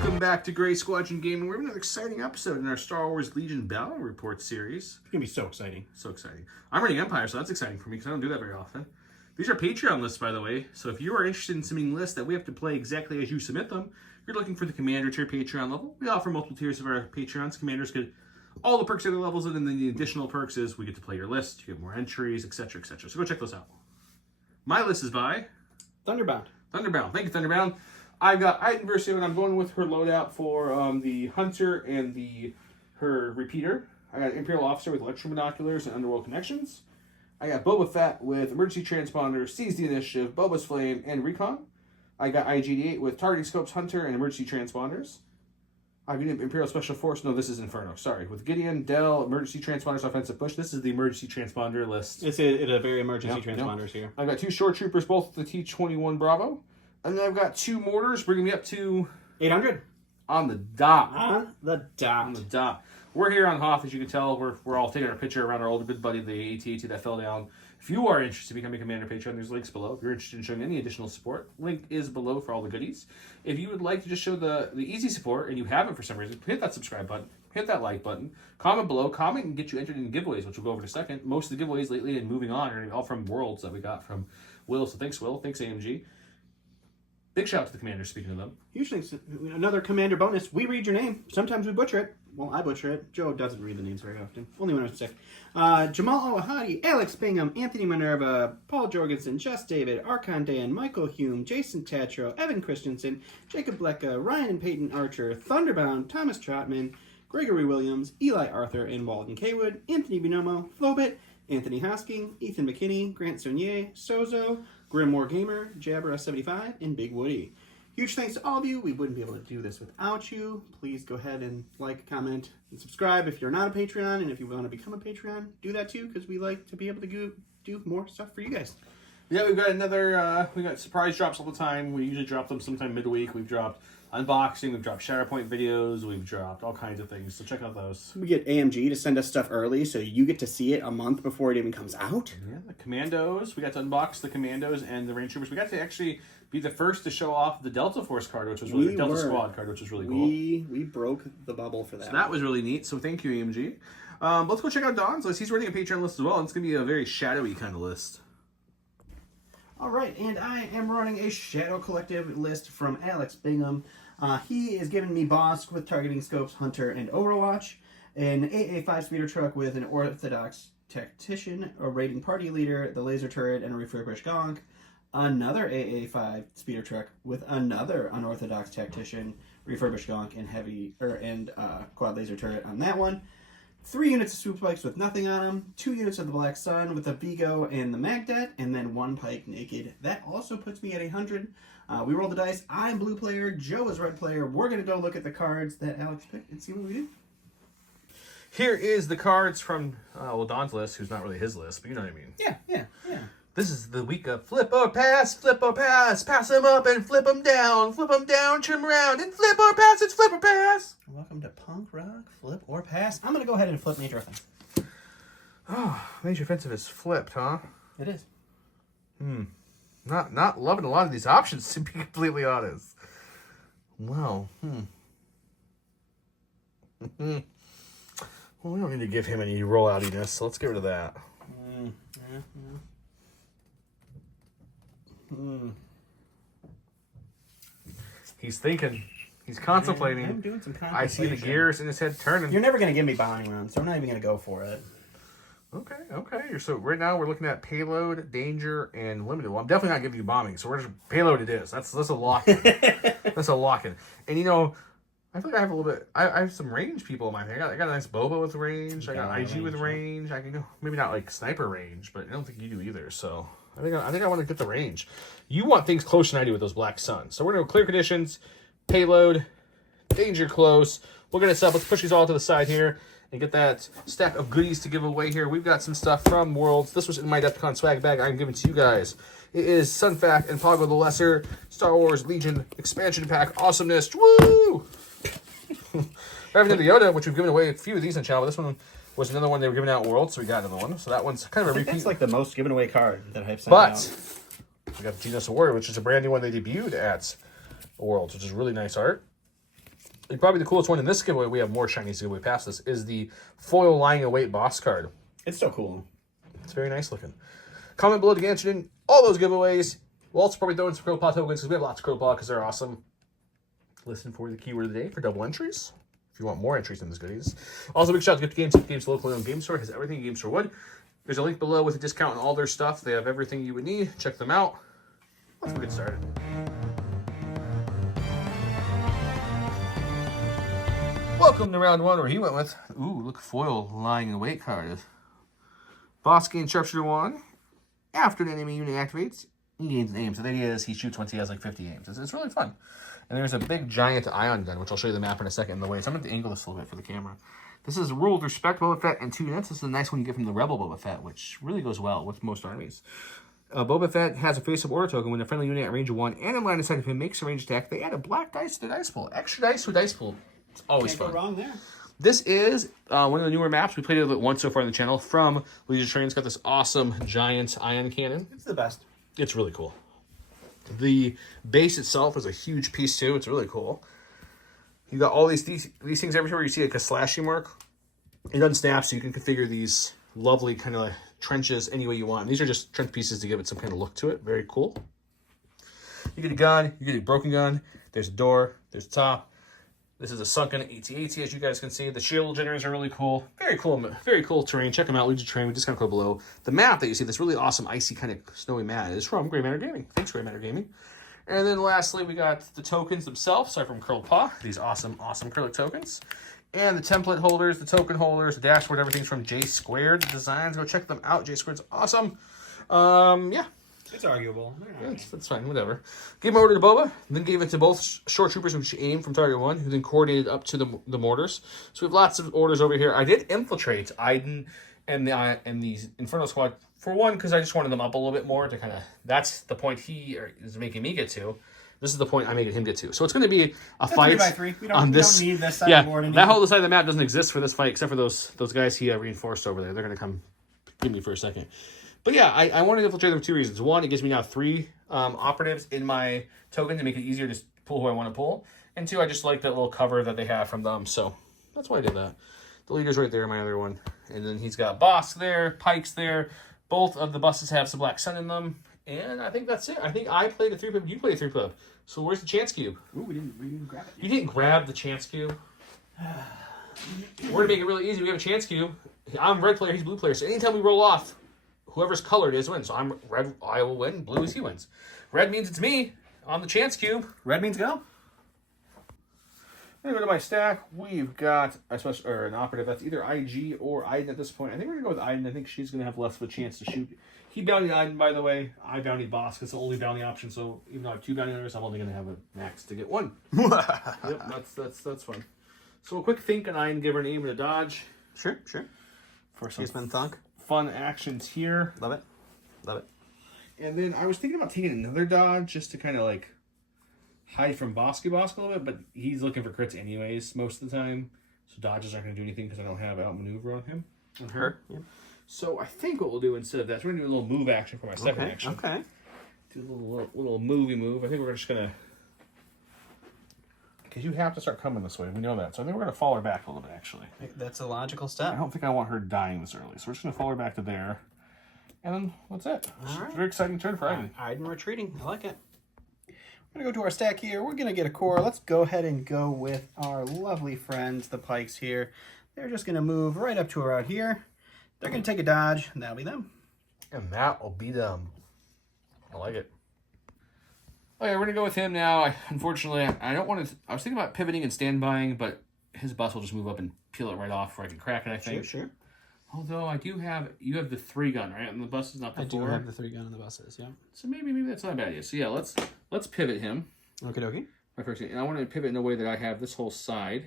Welcome back to Gray Squadron Gaming. We're in another exciting episode in our Star Wars Legion Battle Report series. It's going to be so exciting. So exciting. I'm running Empire, so that's exciting for me because I don't do that very often. These are Patreon lists, by the way. So if you are interested in submitting lists that we have to play exactly as you submit them, you're looking for the Commander tier Patreon level. We offer multiple tiers of our Patreons. Commanders get all the perks at their levels, and then the additional perks is we get to play your list, you get more entries, etc., etc. So go check those out. My list is by Thunderbound. Thunderbound. Thank you, Thunderbound. I've got Iden versus and I'm going with her loadout for the Hunter and her repeater. I got Imperial Officer with electro binoculars and underworld connections. I got Boba Fett with emergency transponder, seize the initiative, Boba's flame, and recon. I got IG-88 with targeting scopes, Hunter, and emergency transponders. I got Imperial Special Force. No, this is Inferno. Sorry. With Gideon, Dell, emergency transponders, offensive push. This is the emergency transponder list. It's a very emergency transponders here. I've got 2 short troopers, both the T-21 Bravo. And then I've got 2 mortars, bringing me up to 800 on the dot. On the dot. We're here on Hoth, as you can tell. We're all taking our picture around our old good buddy, the AT-AT that fell down. If you are interested in becoming a Commander Patreon, there's links below. If you're interested in showing any additional support, link is below for all the goodies. If you would like to just show the easy support, and you haven't for some reason, hit that subscribe button, hit that like button, comment below, comment and get you entered in giveaways, which we'll go over in a second. Most of the giveaways lately and moving on are all from Worlds that we got from Will. So thanks, Will. Thanks, AMG. Big shout out to the Commanders, speaking of them. Huge thanks. Another Commander bonus. We read your name. Sometimes we butcher it. Well, I butcher it. Joe doesn't read the names very often. Only when I'm sick. Jamal Owahadi, Alex Bingham, Anthony Minerva, Paul Jorgensen, Just David, Archon Dan, Michael Hume, Jason Tatro, Evan Christensen, Jacob Blecka, Ryan and Peyton Archer, Thunderbound, Thomas Trotman, Gregory Williams, Eli Arthur, and Walden Kaywood, Anthony Binomo, Flobit, Anthony Hosking, Ethan McKinney, Grant Sonier, Sozo, Grimoire Gamer, Jabber S75, and Big Woody. Huge thanks to all of you. We wouldn't be able to do this without you. Please go ahead and like, comment, and subscribe if you're not a Patreon. And if you want to become a Patreon, do that too, because we like to be able to do more stuff for you guys. Yeah, we've got another, we got surprise drops all the time. We usually drop them sometime midweek. We've dropped unboxing, we've dropped Shatterpoint videos, we've dropped all kinds of things. So check out those. We get AMG to send us stuff early, so you get to see it a month before it even comes out. Yeah, the Commandos. We got to unbox the Commandos and the Range Troopers. We got to actually be the first to show off the Delta Force card, which was really Delta Squad card, which was really cool. We broke the bubble for that. So that was really neat. So thank you, AMG. Let's go check out Don's list. He's running a Patreon list as well, and it's going to be a very shadowy kind of list. All right, and I am running a Shadow Collective list from Alex Bingham. He is giving me Bosk with targeting scopes, Hunter, and Overwatch, an AA5 speeder truck with an Orthodox tactician, a raiding party leader, the laser turret, and a refurbished gonk, another AA5 speeder truck with another unorthodox tactician, refurbished gonk, and quad laser turret on that one. 3 units of swoop spikes with nothing on them, 2 units of the Black Sun with the Vigo and the Magdet, and then 1 pike naked. That also puts me at 100. We roll the dice. I'm blue player. Joe is red player. We're going to go look at the cards that Alex picked and see what we do. Here is the cards from, Don's list, who's not really his list, but you know what I mean. Yeah. This is the week of flip or pass, pass them up and flip them down, turn them around, and flip or pass, it's flip or pass. Welcome to Punk Rock, Flip or Pass. I'm going to go ahead and flip Major Offensive. Oh, Major Offensive is flipped, huh? It is. Not loving a lot of these options, to be completely honest. Well, Well, we don't need to give him any rolloutiness, so let's get rid of that. He's thinking. He's contemplating. I'm doing some contemplation. I see the gears in his head turning. You're never going to give me bombing rounds, so I'm not even going to go for it. Okay. So right now we're looking at payload, danger, and limited. Well, I'm definitely not giving you bombing, so we're just payload it is. That's a lock-in. That's a lock-in. And I feel like I have a little bit. I have some range people in my thing. I got a nice Boba with range. I got IG with range. I can go maybe not like sniper range, but I don't think you do either. So I think I want to get the range. You want things closer than I do with those Black Suns. So we're gonna go clear conditions, payload, danger close. We'll get this up. Let's push these all to the side here and get that stack of goodies to give away here. We've got some stuff from Worlds. This was in my Adepticon swag bag I'm giving to you guys. It is Sunfac and Pago the Lesser Star Wars Legion expansion pack awesomeness. Woo! Driving into Yoda, which we've given away a few of these on channel. This one was another one they were giving out Worlds, so we got another one. So that one's kind of a repeat. That's like the most given away card that I've sent out. We got the Genos Warrior, which is a brand new one they debuted at Worlds, which is really nice art. And probably the coolest one in this giveaway, we have more shinies to give away past this, is the foil Lying in Wait boss card. It's so cool. It's very nice looking. Comment below to get entered in all those giveaways. We'll also probably throw in some Crow Paw tokens because we have lots of Crow Paw because they're awesome. Listen for the keyword of the day for double entries. If you want more entries in these goodies. Also, big shout out to Gift Games. Gift Games locally owned game store has everything a game store would. There's a link below with a discount on all their stuff. They have everything you would need. Check them out. Let's get started. Welcome to round one, where he went with, ooh, look, foil Lying in Wait card. Boss gains Sharpshooter 1. After an enemy unit activates, he gains an aim. So the idea is he shoots once he has like 50 aims. It's really fun. And there's a big giant ion gun, which I'll show you the map in a second in the way. So I'm going to angle this a little bit for the camera. This is Rule with Respect Boba Fett and 2 units. This is a nice one you get from the Rebel Boba Fett, which really goes well with most armies. Boba Fett has a face-up order token when a friendly unit at range of 1 and in line of sight if it makes a range attack. They add a black dice to the dice pool. Extra dice to a dice pool. It's always fun. Can't go wrong there. This is one of the newer maps. We played it once so far on the channel from Legion Train. It's got this awesome giant ion cannon. It's the best. It's really cool. The base itself is a huge piece too. It's really cool. You got all these things everywhere. You see like a slashing mark. It doesn't snap, so you can configure these lovely kind of trenches any way you want. And these are just trench pieces to give it some kind of look to it. Very cool. You get a gun. You get a broken gun. There's a door. There's a top. This is a sunken AT-AT, as you guys can see. The shield generators are really cool. Very cool terrain. Check them out. Legion Terrain. We just kind of go below. The map that you see, this really awesome, icy, kind of snowy mat, is from Grey Matter Gaming. Thanks, Grey Matter Gaming. And then lastly, we got the tokens themselves. Sorry, from Curled Paw. These awesome acrylic tokens. And the template holders, the token holders, the dashboard, everything's from J Squared Designs. Go check them out. J Squared's awesome. Yeah. It's arguable. That's fine, whatever. Gave my order to Boba, then gave it to both short troopers, which aim from target 1, who then coordinated up to the mortars. So we have lots of orders over here. I did infiltrate Iden and the Inferno squad for one, because I just wanted them up a little bit more to kind of. That's the point he is making me get to. This is the point I'm making him get to. So it's going to be a fight 3x3. We don't need this side of the board anymore. That whole side of the map doesn't exist for this fight, except for those guys he reinforced over there. They're going to come give me for a second. But yeah, I wanted to infiltrate them for 2 reasons. One, it gives me now 3 operatives in my token to make it easier to pull who I want to pull. And 2, I just like that little cover that they have from them. So that's why I did that. The leader's right there, my other one. And then he's got Boss there, Pikes there. Both of the buses have some Black Sun in them. And I think that's it. I think I played a 3-pip, you played a 3-pip. So where's the chance cube? Ooh, we didn't grab it. You didn't grab the chance cube? We're going to make it really easy. We have a chance cube. I'm red player, he's blue player. So anytime we roll off, whoever's colored is wins. So I'm red, I will win. Blue is he wins. Red means it's me on the chance cube. Red means go. I'm going to go to my stack. We've got an operative that's either IG or Iden at this point. I think we're going to go with Iden. I think she's going to have less of a chance to shoot. He bountied Iden, by the way. I bountied Boss. It's the only bounty option. So even though I have 2 bounty hunters, I'm only going to have a max to get 1. Yep, that's fun. So a quick think on Iden, give her an aim and a dodge. Sure. For some thunk. fun actions here. Love it. And then I was thinking about taking another dodge just to kind of like hide from Bosky a little bit, but he's looking for crits anyways most of the time. So dodges aren't going to do anything because I don't have outmaneuver on him. On her. Yep. So I think what we'll do instead of that is we're going to do a little move action for my second action. Okay. Do a little movie move. I think we're just going to... Because you have to start coming this way. We know that. So I think we're going to follow her back a little bit, actually. That's a logical I step. don't think I want her dying this early. So we're just going to follow her back to there. And then that's it. All right. Very exciting turn for Iden. Iden retreating. I like it. We're going to go to our stack here. We're going to get a core. Let's go ahead and go with our lovely friends, the Pikes here. They're just going to move right up to around here. They're going to take a dodge, and that'll be them. And that will be them. I like it. Okay, we're going to go with him now. Unfortunately, I don't want to... I was thinking about pivoting and standbying, but his bus will just move up and peel it right off before I can crack it, I think. Sure. Although I do have... You have the 3 gun, right? And the bus is not the 4. I do have the 3 gun on the buses, yeah. So maybe that's not a bad idea. So yeah, let's pivot him. Okie My first thing. And I want to pivot in a way that I have this whole side,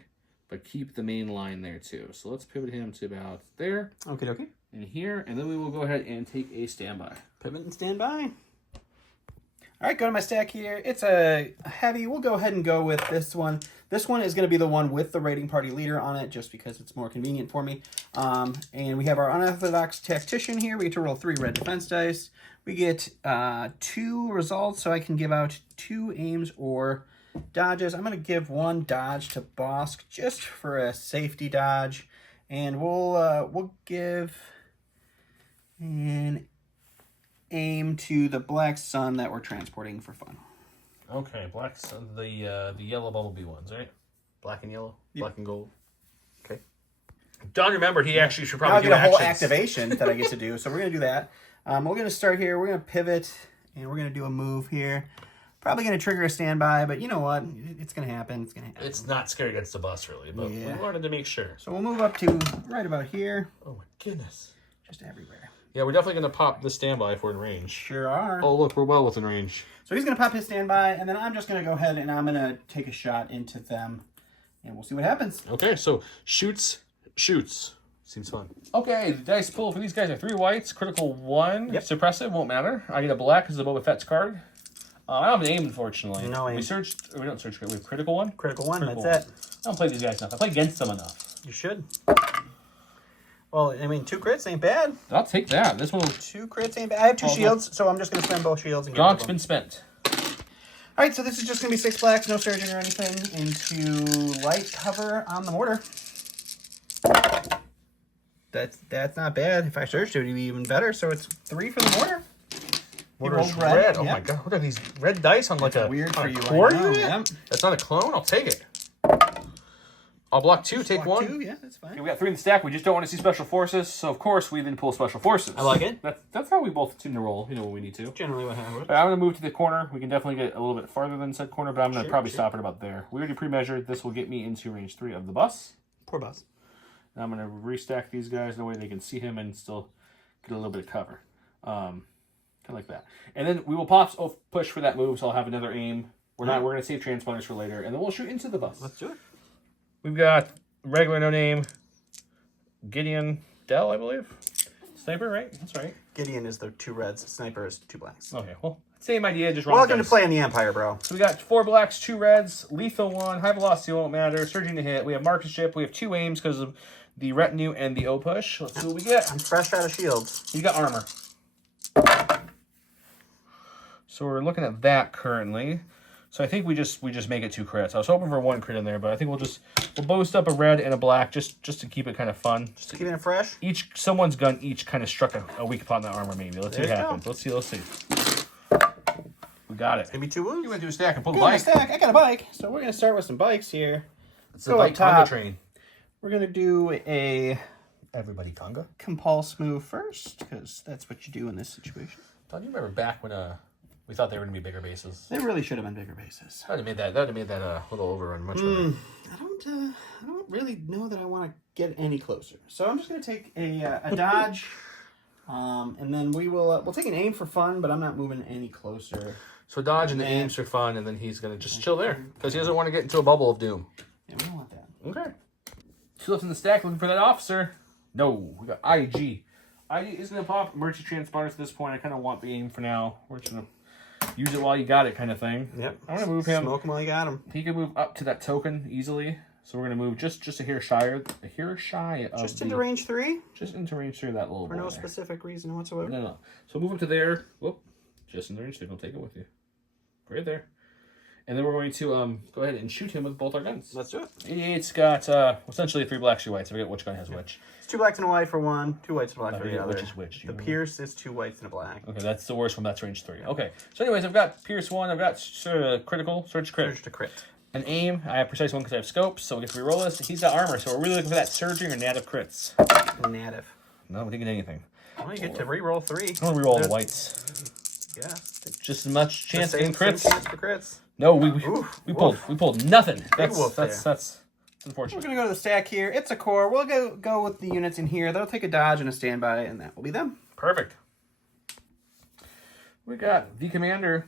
but keep the main line there too. So let's pivot him to about there. Okie And here, and then we will go ahead and take a standby. Pivot and standby. All right, go to my stack here. It's a heavy. We'll go ahead and go with this one. This one is going to be the one with the raiding party leader on it, just because it's more convenient for me. And we have our unorthodox tactician here. We get to roll 3 red defense dice. We get 2 results, so I can give out 2 aims or dodges. I'm going to give one dodge to Bosk just for a safety dodge. And we'll give an aim to the Black Sun that we're transporting for fun. Okay, black, the yellow bumblebee ones, right? Black and yellow, black and gold. Okay. Don remembered he actually should probably Now I get a whole actions. activation that I get to do. So we're going to do that. We're going to start here. We're going to pivot, and we're going to do a move here. Probably going to trigger a standby, but you know what? It's going to happen. It's going to happen. It's not scary against the bus, really, but we wanted to make sure. So we'll move up to right about here. Oh, my goodness. Just everywhere. Yeah, we're definitely going to pop the standby if we're in range. Sure are. Oh, look, we're well within range. So he's going to pop his standby, and then I'm just going to go ahead and I'm going to take a shot into them, and we'll see what happens. Okay, so shoots. Seems fun. Okay, the dice pool for these guys are 3 whites, critical 1, suppressive, won't matter. I get a black because of Boba Fett's card. I don't have an aim, unfortunately. No aim. We don't search, we have critical 1? Critical 1, Critical that's it. I don't play these guys enough. I play against them enough. You should. Well, I mean, 2 crits ain't bad. I'll take that. This one will... 2 crits ain't bad. I have 2 shields, so I'm just going to spend both shields. And Gonk's been spent. All right, so this is just going to be 6 blacks, no surging or anything, into light cover on the mortar. That's not bad. If I searched it, it would be even better. So it's 3 for the mortar. Mortar's red. Oh my god, look at these red dice on like a weird for you. core unit? Yep. That's not a clone? I'll take it. I'll block 2, take 1. 2, yeah, that's fine. Okay, we got 3 in the stack. We just don't want to see special forces, so of course we then pull special forces. I like it. That's how we both tend to roll, when we need to. Generally what happens. Right, I'm going to move to the corner. We can definitely get a little bit farther than said corner, but I'm going to probably stop it about there. We already pre-measured. This will get me into range 3 of the bus. Poor bus. And I'm going to restack these guys in a way they can see him and still get a little bit of cover. Kind of like that. And then we will push for that move, so I'll have another aim. We're going to save transponders for later, and then we'll shoot into the bus. Let's do it. We've got regular no name Gideon Dell, I believe. Sniper, right? That's right. Gideon is the 2 reds. Sniper is 2 blacks. Okay, well, same idea, just wrong. Welcome to play in the Empire, bro. So we got 4 blacks, 2 reds, lethal 1, high velocity won't matter, surging to hit. We have marksmanship. We have 2 aims because of the retinue and the O push. Let's see what we get. I'm fresh out of shields. You got armor. So we're looking at that currently. So I think we just make it 2 crits. I was hoping for 1 crit in there, but I think we'll boost up a red and a black just to keep it kind of fun. Just keeping it fresh. Someone's gun each kind of struck a weak spot in that armor. Maybe let's see what happens. Let's see. We got it. It's gonna be 2 wounds. You went to a stack and pull the Go bike. Stack. I got a bike, so we're gonna start with some bikes here. It's the bike conga train. We're gonna do a everybody conga compulse move first because that's what you do in this situation. Don, you remember back when we thought they were gonna be bigger bases? They really should have been bigger bases. That would have made that little overrun much better. I don't really know that I want to get any closer. So I'm just gonna take a dodge, and then we'll take an aim for fun, but I'm not moving any closer. So dodge and the aims for fun, and then he's gonna just chill there because he doesn't want to get into a bubble of doom. Yeah, we don't want that. Okay. 2 left in the stack, looking for that officer. No, we got IG. IG is gonna pop emergency transponders at this point. I kind of want the aim for now. We're just gonna use it while you got it, kind of thing. Yep. I'm gonna move him. Smoke him while you got him. He can move up to that token easily. So we're gonna move just a hair shy of just into range 3. Just into range 3 of that little for no specific reason whatsoever. No. So move him to there. Whoop. Just in the range 3. Don't take it with you. Right there. And then we're going to go ahead and shoot him with both our guns. Let's do it. It's got essentially 3 blacks, 2 whites. I forget which gun has which. It's 2 blacks and a white for 1, 2 whites and a black for the other. Which is which? The Pierce is 2 whites and a black. Okay, that's the worst one. That's range 3. Okay. So anyways, I've got Pierce 1. I've got critical, surge crit. Surge to crit. An aim. I have precise 1 because I have scopes, so we get to reroll this. He's got armor, so we're really looking for that surging or native crits. Native. No, I'm thinking anything. Well, you get to reroll 3. I'm gonna reroll all the whites. Yeah. Just as much chance in crits. Chance for crits. No, we pulled nothing. That's unfortunate. We're gonna go to the stack here. It's a core. We'll go with the units in here. They'll take a dodge and a standby, and that will be them. Perfect. We got the commander.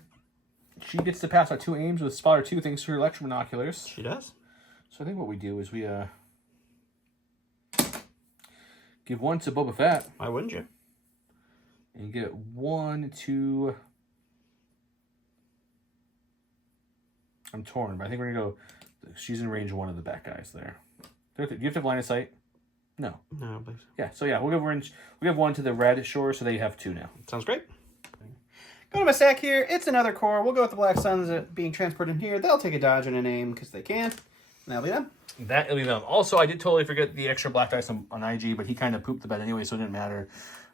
She gets to pass out 2 aims with spotter 2 thanks to her electro binoculars. She does. So I think what we do is we give 1 to Boba Fett. Why wouldn't you? And get 1 to... I'm torn, but I think we're going to go... She's in range 1 of the back guys there. Do you have to have line of sight? No. No, please. Yeah, so yeah, we'll give 1 to the red shore, so they have 2 now. Sounds great. Go to my stack here. It's another core. We'll go with the Black Suns being transported in here. They'll take a dodge and a name because they can. And that'll be them. That'll be them. Also, I did totally forget the extra black dice on IG, but he kind of pooped the bed anyway, so it didn't matter.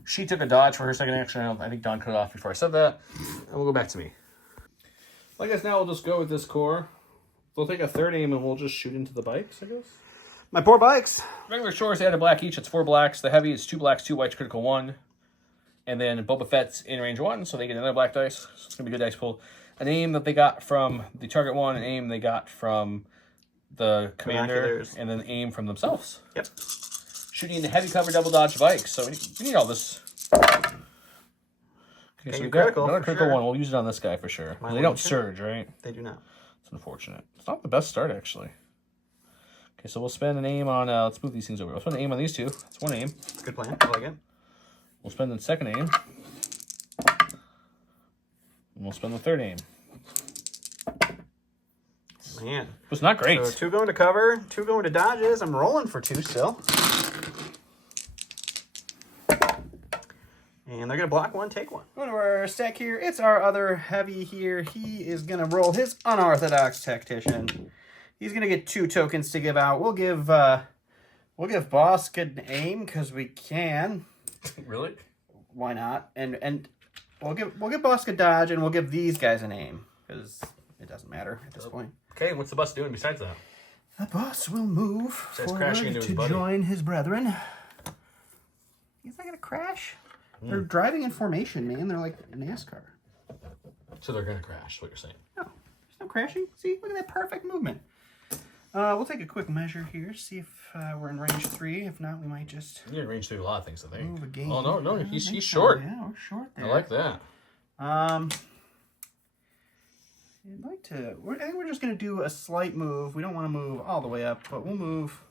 She took a dodge for her second action. I think Don cut it off before I said that. And we'll go back to me. I guess now we'll just go with this core. We'll take a third aim and we'll just shoot into the bikes, I guess. My poor bikes. Regular shores, they had a black each. It's 4 blacks. The heavy is 2 blacks, 2 whites, critical 1. And then Boba Fett's in range 1, so they get another black dice. So it's going to be a good dice pull. An aim that they got from the target 1, an aim they got from the commander, and then aim from themselves. Yep. Shooting in the heavy cover double dodge bikes. So we need all this. Okay, so we got another critical 1. We'll use it on this guy for sure. They don't surge, right? They do not. It's unfortunate. It's not the best start, actually. Okay, so we'll spend an aim on... let's move these things over. We'll spend an aim on these 2. That's 1 aim. It's a good plan. I like it. We'll spend the second aim. And we'll spend the third aim. Man. It was not great. So 2 going to cover, 2 going to dodges. I'm rolling for 2 still. And they're going to block 1, take 1. Going to our stack here. It's our other heavy here. He is going to roll his unorthodox tactician. He's going to get 2 tokens to give out. We'll give Bosk an aim because we can. Really? Why not? And we'll give Bosk a dodge, and we'll give these guys an aim because it doesn't matter at this point. Okay, what's the bus doing besides that? The bus will move forward to buddy. join his brethren. He's not gonna crash. They're driving in formation, man. They're like NASCAR. So they're gonna crash. Is what you're saying? No, there's no crashing. See, look at that perfect movement. We'll take a quick measure here, see if we're in range 3. If not, we might just... You're in range 3 a lot of things, I think. Move a game. Oh, no, he's short. Yeah, we're short there. I like that. I'd like to... I think we're just going to do a slight move. We don't want to move all the way up, but we'll move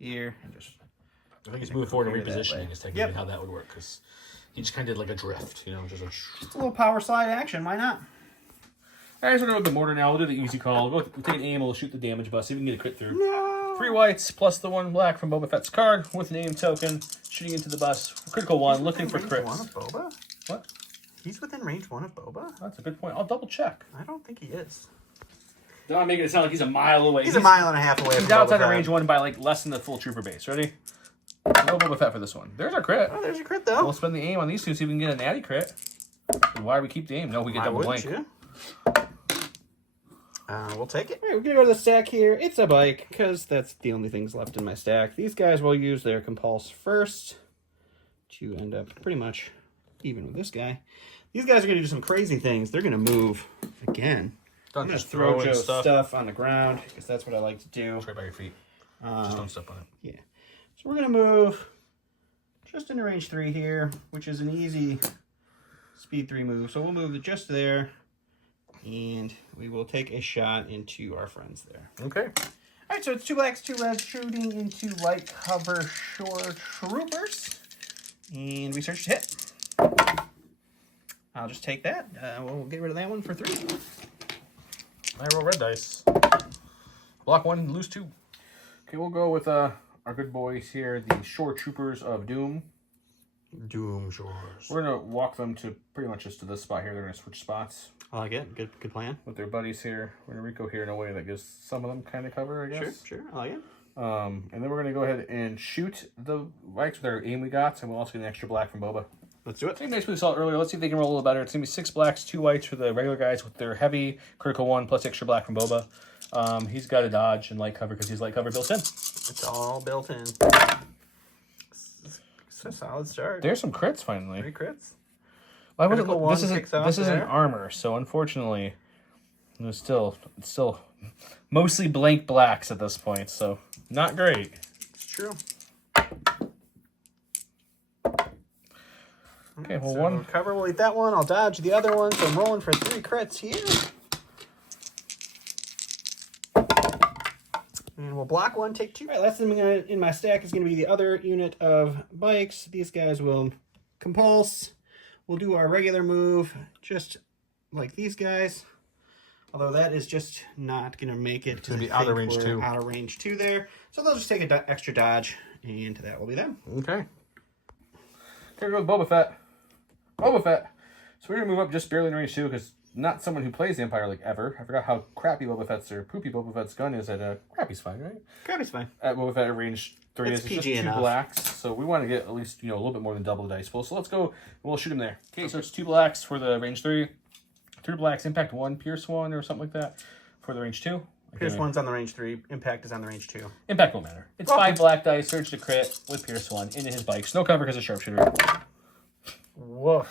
here and just... I think he's moving forward and repositioning is technically how that would work, because he just kind of did like a drift, you know, just a little power slide action. Why not? All right, so we're going to go with the mortar now. We'll do the easy call. We'll take an aim. We'll shoot the damage bus. See if we can get a crit through. No. 3 whites plus the 1 black from Boba Fett's card with an aim token. Shooting into the bus. Critical 1. Looking for crits. One of Boba? What? He's within range 1 of Boba? That's a good point. I'll double check. I don't think he is. Don't make it sound like he's a mile away. He's a mile and a half away. He's outside of range 1 by like less than the full trooper base. Ready? No Boba Fett for this one. There's our crit. Oh, there's your crit though. We'll spend the aim on these 2 see if we can get a natty crit. Why do we keep the aim? No, we get double blank. We'll take it. All right, we're going to go to the stack here. It's a bike, because that's the only things left in my stack. These guys will use their compulse first to end up pretty much even with this guy. These guys are going to do some crazy things. They're going to move again. Don't I'm just throw throw in stuff on the ground, because that's what I like to do. It's right by your feet. Just don't step on it. Yeah. So we're going to move just into range 3 here, which is an easy speed 3 move. So we'll move it just there. And we will take a shot into our friends there. Okay. All right, so it's 2 blacks, 2 reds, shooting into light cover shore troopers. And we search to hit. I'll just take that. We'll get rid of that one for 3. I roll red dice. Block 1, lose 2. Okay, we'll go with our good boys here, the shore troopers of Doom. Doom Shores. We're going to walk them to pretty much just to this spot here. They're going to switch spots. I like it. Good plan. With their buddies here. We're going to Rico here in a way that gives some of them kind of cover, I guess. Sure. I like it. And then we're going to go ahead and shoot the bikes with our aim we got. And we'll also get an extra black from Boba. Let's do it. Same dice we saw earlier. Let's see if they can roll a little better. It's going to be 6 blacks, 2 whites for the regular guys with their heavy critical 1 plus extra black from Boba. He's got a dodge and light cover because he's light cover built in. It's all built in. It's a solid start. There's some crits finally. 3 crits. Why was it? This isn't armor, so unfortunately, it's still mostly blank blacks at this point. So not great. It's true. Okay, well, so one cover. We'll eat that one. I'll dodge the other one. So I'm rolling for 3 crits here. And we'll block 1, take 2. All right, last thing in my stack is going to be the other unit of bikes. These guys will compulse. We'll do our regular move, just like these guys. Although that is just not going to make it. It's going to be out of range 2. Out of range 2 there. So they'll just take an extra dodge, and that will be them. Okay. Here we go with Boba Fett. Boba Fett. So we're going to move up just barely in range 2 because not someone who plays the Empire like ever. I forgot how crappy Boba Fett's or poopy Boba Fett's gun is at crappy's fine, right? Crappy's fine. At Boba Fett at range 3 It's is PG just 2 enough. blacks. So we want to get at least, a little bit more than double the dice pool. So let's go. We'll shoot him there. Okay, so it's 2 blacks for the range 3. 3 blacks, impact 1, pierce 1 or something like that for the range 2. Pierce 1's on the range 3. Impact is on the range 2. Impact won't matter. It's 5 black dice, surge to crit with pierce 1 into his bikes. No cover because of sharpshooter. Whoa.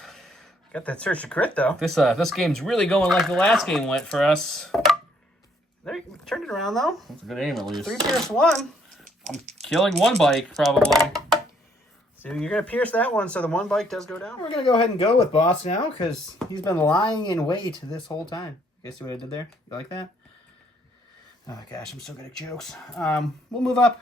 Got that search to crit, though. This game's really going like the last game went for us. There, you turned it around, though. That's a good aim, at least. 3 pierce 1. I'm killing 1 bike, probably. So you're going to pierce that one, so the 1 bike does go down. We're going to go ahead and go with Boss now, because he's been lying in wait this whole time. You guys see what I did there? You like that? Oh, gosh, I'm so good at jokes. We'll move up.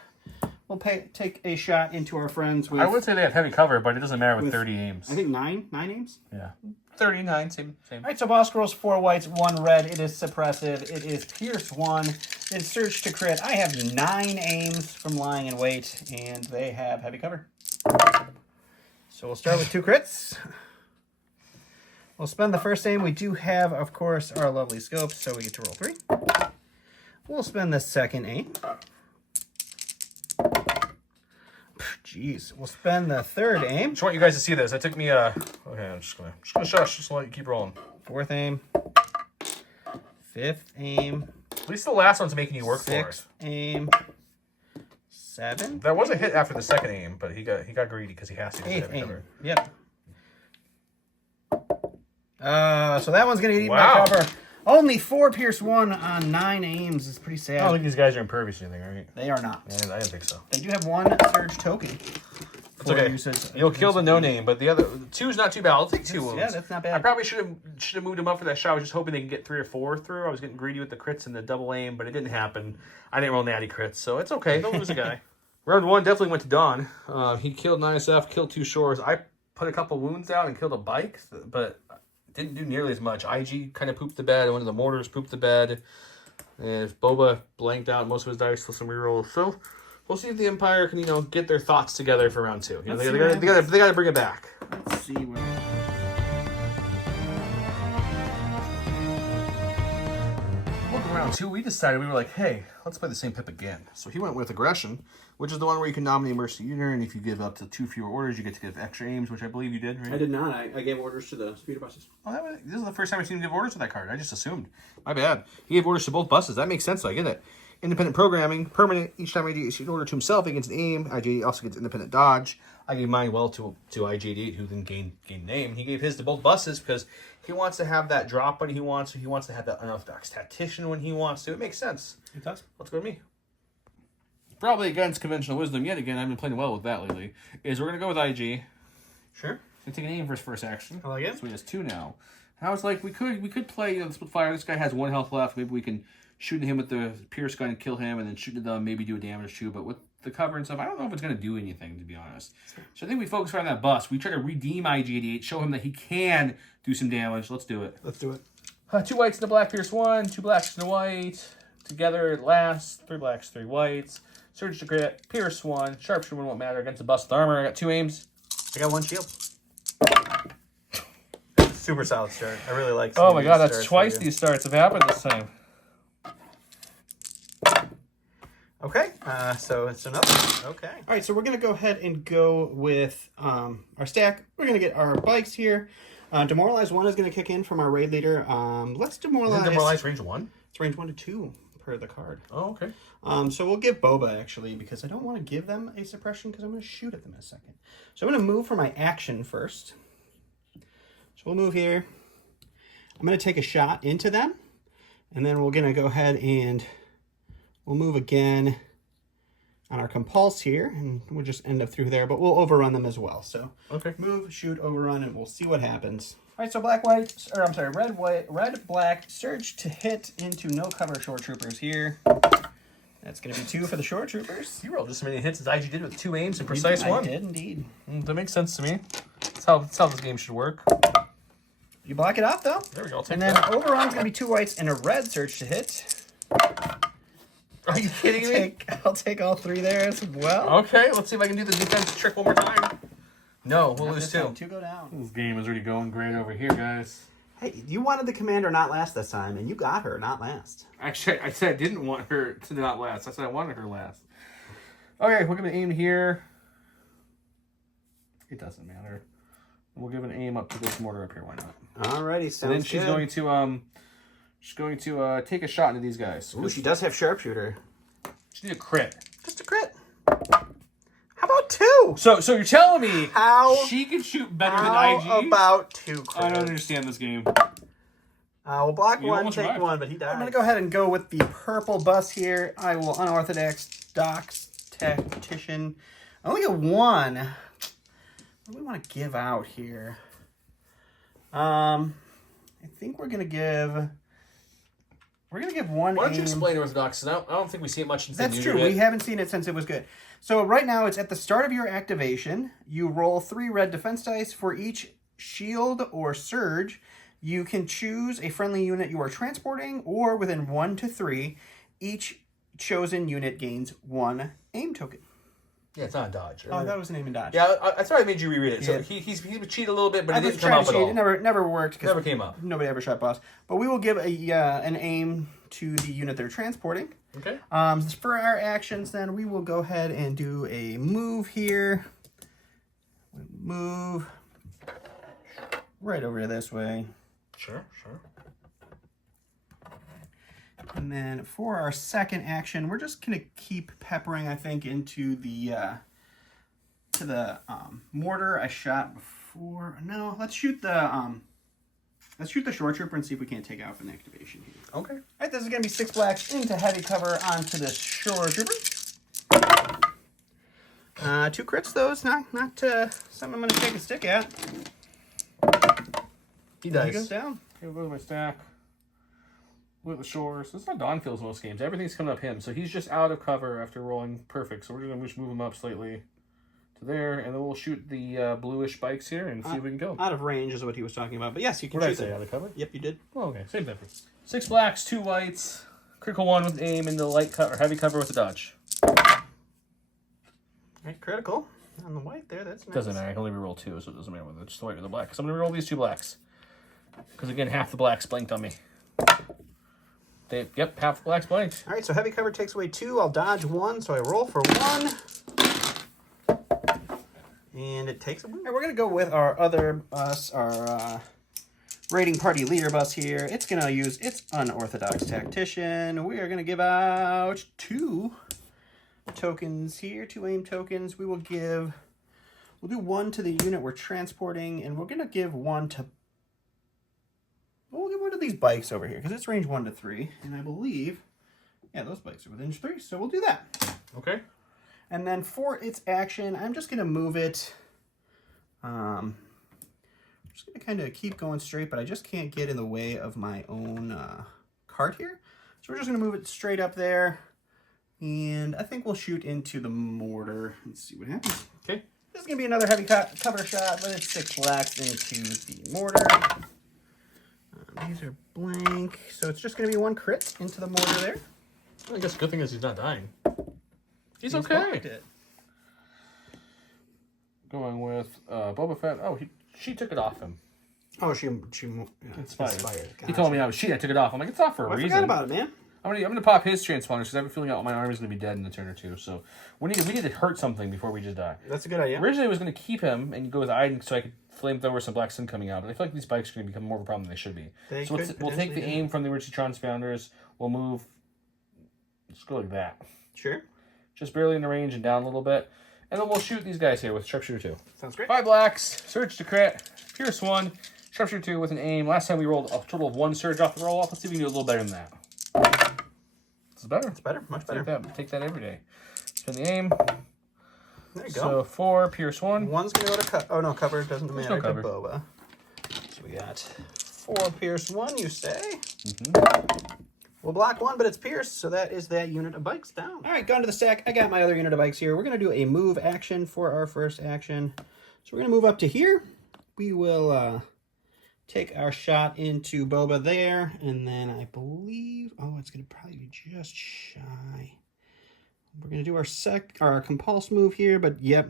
We'll take a shot into our friends with... I would say they have heavy cover, but it doesn't matter with 30 aims. I think 9 aims? Yeah. 39, same. All right, so Boss rolls 4 whites, 1 red. It is suppressive. It is pierce 1. It's surge to crit. I have 9 aims from lying in wait, and they have heavy cover. So we'll start with 2 crits. We'll spend the first aim. We do have, of course, our lovely scopes, so we get to roll 3. We'll spend the second aim. Jeez. We'll spend the third aim. Just want you guys to see this. It took me okay, I'm just gonna shush, just let you keep rolling. 4th aim. 5th aim. At least the last one's making you work for it. 6th aim. 7. That was a hit after the second aim, but he got greedy because he has to. 8th aim. Yep. So that one's gonna get eaten Wow. by cover. Only 4 pierce 1 on 9 aims is pretty sad. I don't think these guys are impervious or anything, right? They are not. Yeah, I didn't think so. They do have 1 surge token. It's okay. You'll kill the no name, but the other 2 is not too bad. I'll take 2 wounds. Yeah, that's not bad. I probably should have moved him up for that shot. I was just hoping they could get 3 or 4 through. I was getting greedy with the crits and the double aim, but it didn't happen. I didn't roll natty crits, so it's okay. Don't lose a guy. Round 1 definitely went to Don. He killed an ISF, killed 2 shores. I put a couple wounds out and killed a bike, but didn't do nearly as much. IG kind of pooped the bed. One of the mortars pooped the bed. And Boba blanked out most of his dice with some rerolls. So we'll see if the Empire can, get their thoughts together for round 2. They got to bring it back. Let's see what... Welcome round 2. We decided, we were like, hey, let's play the same pip again. So he went with aggression, which is the one where you can nominate Mercy Uniter, and if you give up to 2 fewer orders, you get to give extra aims, which I believe you did, right? I did not. I gave orders to the speeder buses. Oh, this is the first time I've seen him give orders with that card. I just assumed. My bad. He gave orders to both buses. That makes sense, though. I get it. Independent programming, permanent. Each time IG issues an order to himself against an aim, IG also gets independent dodge. I gave mine to IG8, who then gained name. He gave his to both buses because he wants to have that drop when he wants to. He wants to have that unorthodox tactician when he wants to. It makes sense. It does. Let's go to me. Probably against conventional wisdom yet again. I've been playing well with that lately. Is we're gonna go with IG. Sure. Gonna take an aim for his first action. I like it. So he has 2 now. And I was like, we could play the split fire. This guy has 1 health left. Maybe we can shoot at him with the pierce gun and kill him, and then shoot at them, maybe do a damage too. But with the cover and stuff, I don't know if it's gonna do anything, to be honest. So I think we focus on that bus. We try to redeem IG88, show him that he can do some damage. Let's do it. Let's do it. 2 whites and a black pierce 1, 2 blacks and a white. Together it lasts. 3 blacks, 3 whites. Surge to crit, pierce 1, sharpshooter 1 won't matter against the bust with armor. I got 2 aims. I got 1 shield. Super solid start. I really like. Oh my god, that's twice these starts have happened this time. Okay, so it's another one. Okay. All right, so we're going to go ahead and go with our stack. We're going to get our bikes here. Demoralize 1 is going to kick in from our raid leader. Let's demoralize. Isn't demoralize range 1? It's range 1 to 2 per the card. Oh, okay. So we'll give Boba, actually, because I don't want to give them a suppression because I'm going to shoot at them in a second. So I'm going to move for my action first. So we'll move here. I'm going to take a shot into them. And then we're going to go ahead and we'll move again on our compulse here. And we'll just end up through there. But we'll overrun them as well. So okay. Move, shoot, overrun, and we'll see what happens. All right, so red, white, red, black, surge to hit into no cover shore troopers here. That's going to be 2 for the shore troopers. You rolled just as many hits as IG did with 2 aims and precise 1. I did indeed. That makes sense to me. That's how this game should work. You block it off though. There we go. And then overrun's going to be 2 whites and a red surge to hit. Are you kidding me? I'll take all 3 there as well. Okay, let's see if I can do the defense trick one more time. No, we'll Not lose this 2. time. 2 go down. This game is already going great over here, guys. Hey, you wanted the commander not last this time, and you got her not last. Actually, I said I didn't want her to not last. I said I wanted her last. Okay, we're going to aim here. It doesn't matter. We'll give an aim up to this mortar up here. Why not? Alrighty, sounds And then she's good. going to take a shot into these guys. Ooh, she does have sharpshooter. She did a crit. Just a crit. How about 2? So you're telling me How she can shoot better than IG? How about 2 crits? I don't understand this game. We'll block You one, almost take survived. 1, but he died. I'm going to go ahead and go with the purple bus here. I will unorthodox docs tactician. I only get 1. What do we want to give out here? I think we're going to give... We're going to give 1 Why don't you aim. explain Orthodox? I don't think we see it much in the That's true. We haven't seen it since it was good. So right now it's at the start of your activation. You roll 3 red defense dice for each shield or surge. You can choose a friendly unit you are transporting, or within 1 to 3, each chosen unit gains 1 aim token. Yeah, it's not a dodge. Oh, that was an aim and dodge. Yeah, that's why I made you reread it. So Yeah. he would cheat a little bit, but I it was didn't come trying up to at cheat. all. It never worked. 'Cause Never came up. Nobody ever shot boss. But we will give an aim to the unit they're transporting. Okay. For our actions, then, we will go ahead and do a move here. Move right over this way. Sure. And then for our second action, we're just going to keep peppering, I think, into the mortar I shot before. No, let's shoot the short trooper and see if we can't take out an activation here. Okay. All right, this is going to be 6 blacks into heavy cover onto the short trooper. 2 crits, though. It's not something I'm going to take a stick at. He dies. He goes down. Okay, look at my stack. Look at the shores. That's how Don feels most games. Everything's coming up him. So he's just out of cover after rolling perfect. So we're going to move him up slightly to there. And then we'll shoot the bluish spikes here and see if we can go. Out of range is what he was talking about. But yes, you can What did I shoot say? them. Out of cover? Yep, you did. Oh, okay. Same pepper. 6 blacks, 2 whites. Critical 1 with aim and the light cover, heavy cover with a dodge. All right, critical. On the white there, that's nice. Doesn't matter. I can only reroll 2, so it doesn't matter whether it's the white or the black. So I'm going to reroll these 2 blacks. Because again, half the blacks blanked on me. Yep, half the blacks blanked. All right, so heavy cover takes away 2. I'll dodge 1, so I roll for 1. And it takes a win. All right, we're going to go with our other bus, our raiding party leader bus here. It's going to use its unorthodox tactician. We are going to give out 2 tokens here, 2 aim tokens. We'll do 1 to the unit we're transporting, and we're going to give 1 to... We'll give 1 of these bikes over here, because it's range 1 to 3, and I believe... Yeah, those bikes are within 3, so we'll do that. Okay. And then for its action, I'm just going to move it. I'm just going to kind of keep going straight, but I just can't get in the way of my own cart here. So we're just going to move it straight up there. And I think we'll shoot into the mortar. Let's see what happens. Okay. This is going to be another heavy cover shot, but it's 6 blacks into the mortar. These are blank. So it's just going to be 1 crit into the mortar there. I guess the good thing is he's not dying. He's okay. blocked it. Going with Boba Fett. Oh, she took it off him. Oh, she Inspired. Gotcha. He told me, I took it off. I'm like, it's off for a I reason. forgot about it, man. I'm gonna pop his transponder because I have a feeling my army's gonna be dead in a turn or 2. So we need to hurt something before we just die. That's a good idea. Originally, I was gonna keep him and go with Iden so I could flamethrower some black sun coming out. But I feel like these bikes are gonna become more of a problem than they should be. So we'll take the aim from the emergency transponders. We'll move. Let's go like that. Sure. Just barely in the range and down a little bit, and then we'll shoot these guys here with sharpshooter 2. Sounds great. 5 blacks, surge to crit, pierce 1, sharpshooter 2 with an aim. Last time we rolled a total of 1 surge off the roll off. Let's see if we can do a little better than that. It's better. It's better. Much better. Take that every day. Spin the aim. There you go. So 4, pierce 1. 1's gonna go to cover. Oh no, cover doesn't matter. no cover. To Boba. So we got 4 pierce 1. You say? Mm-hmm. We'll block 1, but it's pierced, so that is that unit of bikes down. All right, gone to the stack. I got my other unit of bikes here. We're gonna do a move action for our first action. So we're gonna move up to here. We will take our shot into Boba there, and then I believe, oh, it's gonna probably be just shy. we're going to do our compulse move here, but yep,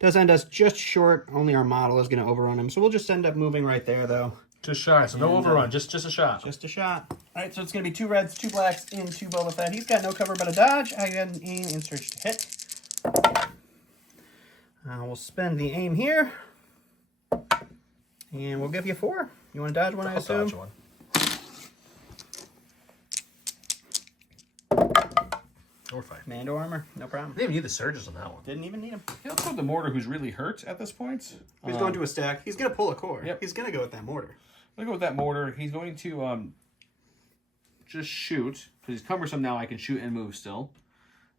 does end us just short. Only our model is going to overrun him, so we'll just end up moving right there, though. Just shy, so no overrun, just a shot. Just a shot. All right, so it's going to be 2 reds, 2 blacks into Boba Fett. He's got no cover but a dodge. I got an aim and search to hit. We'll spend the aim here. And we'll give you 4. You want to dodge one, I assume? Dodge one. We're fine. Mando armor, no problem. Didn't even need the surges on that one. Didn't even need him. Let's go with the mortar, who's really hurt at this point. He's going to a stack. He's going to pull a core. Yep. He's going to go with that mortar. I'm going to go with that mortar. He's going to just shoot. Because he's cumbersome now, I can shoot and move still.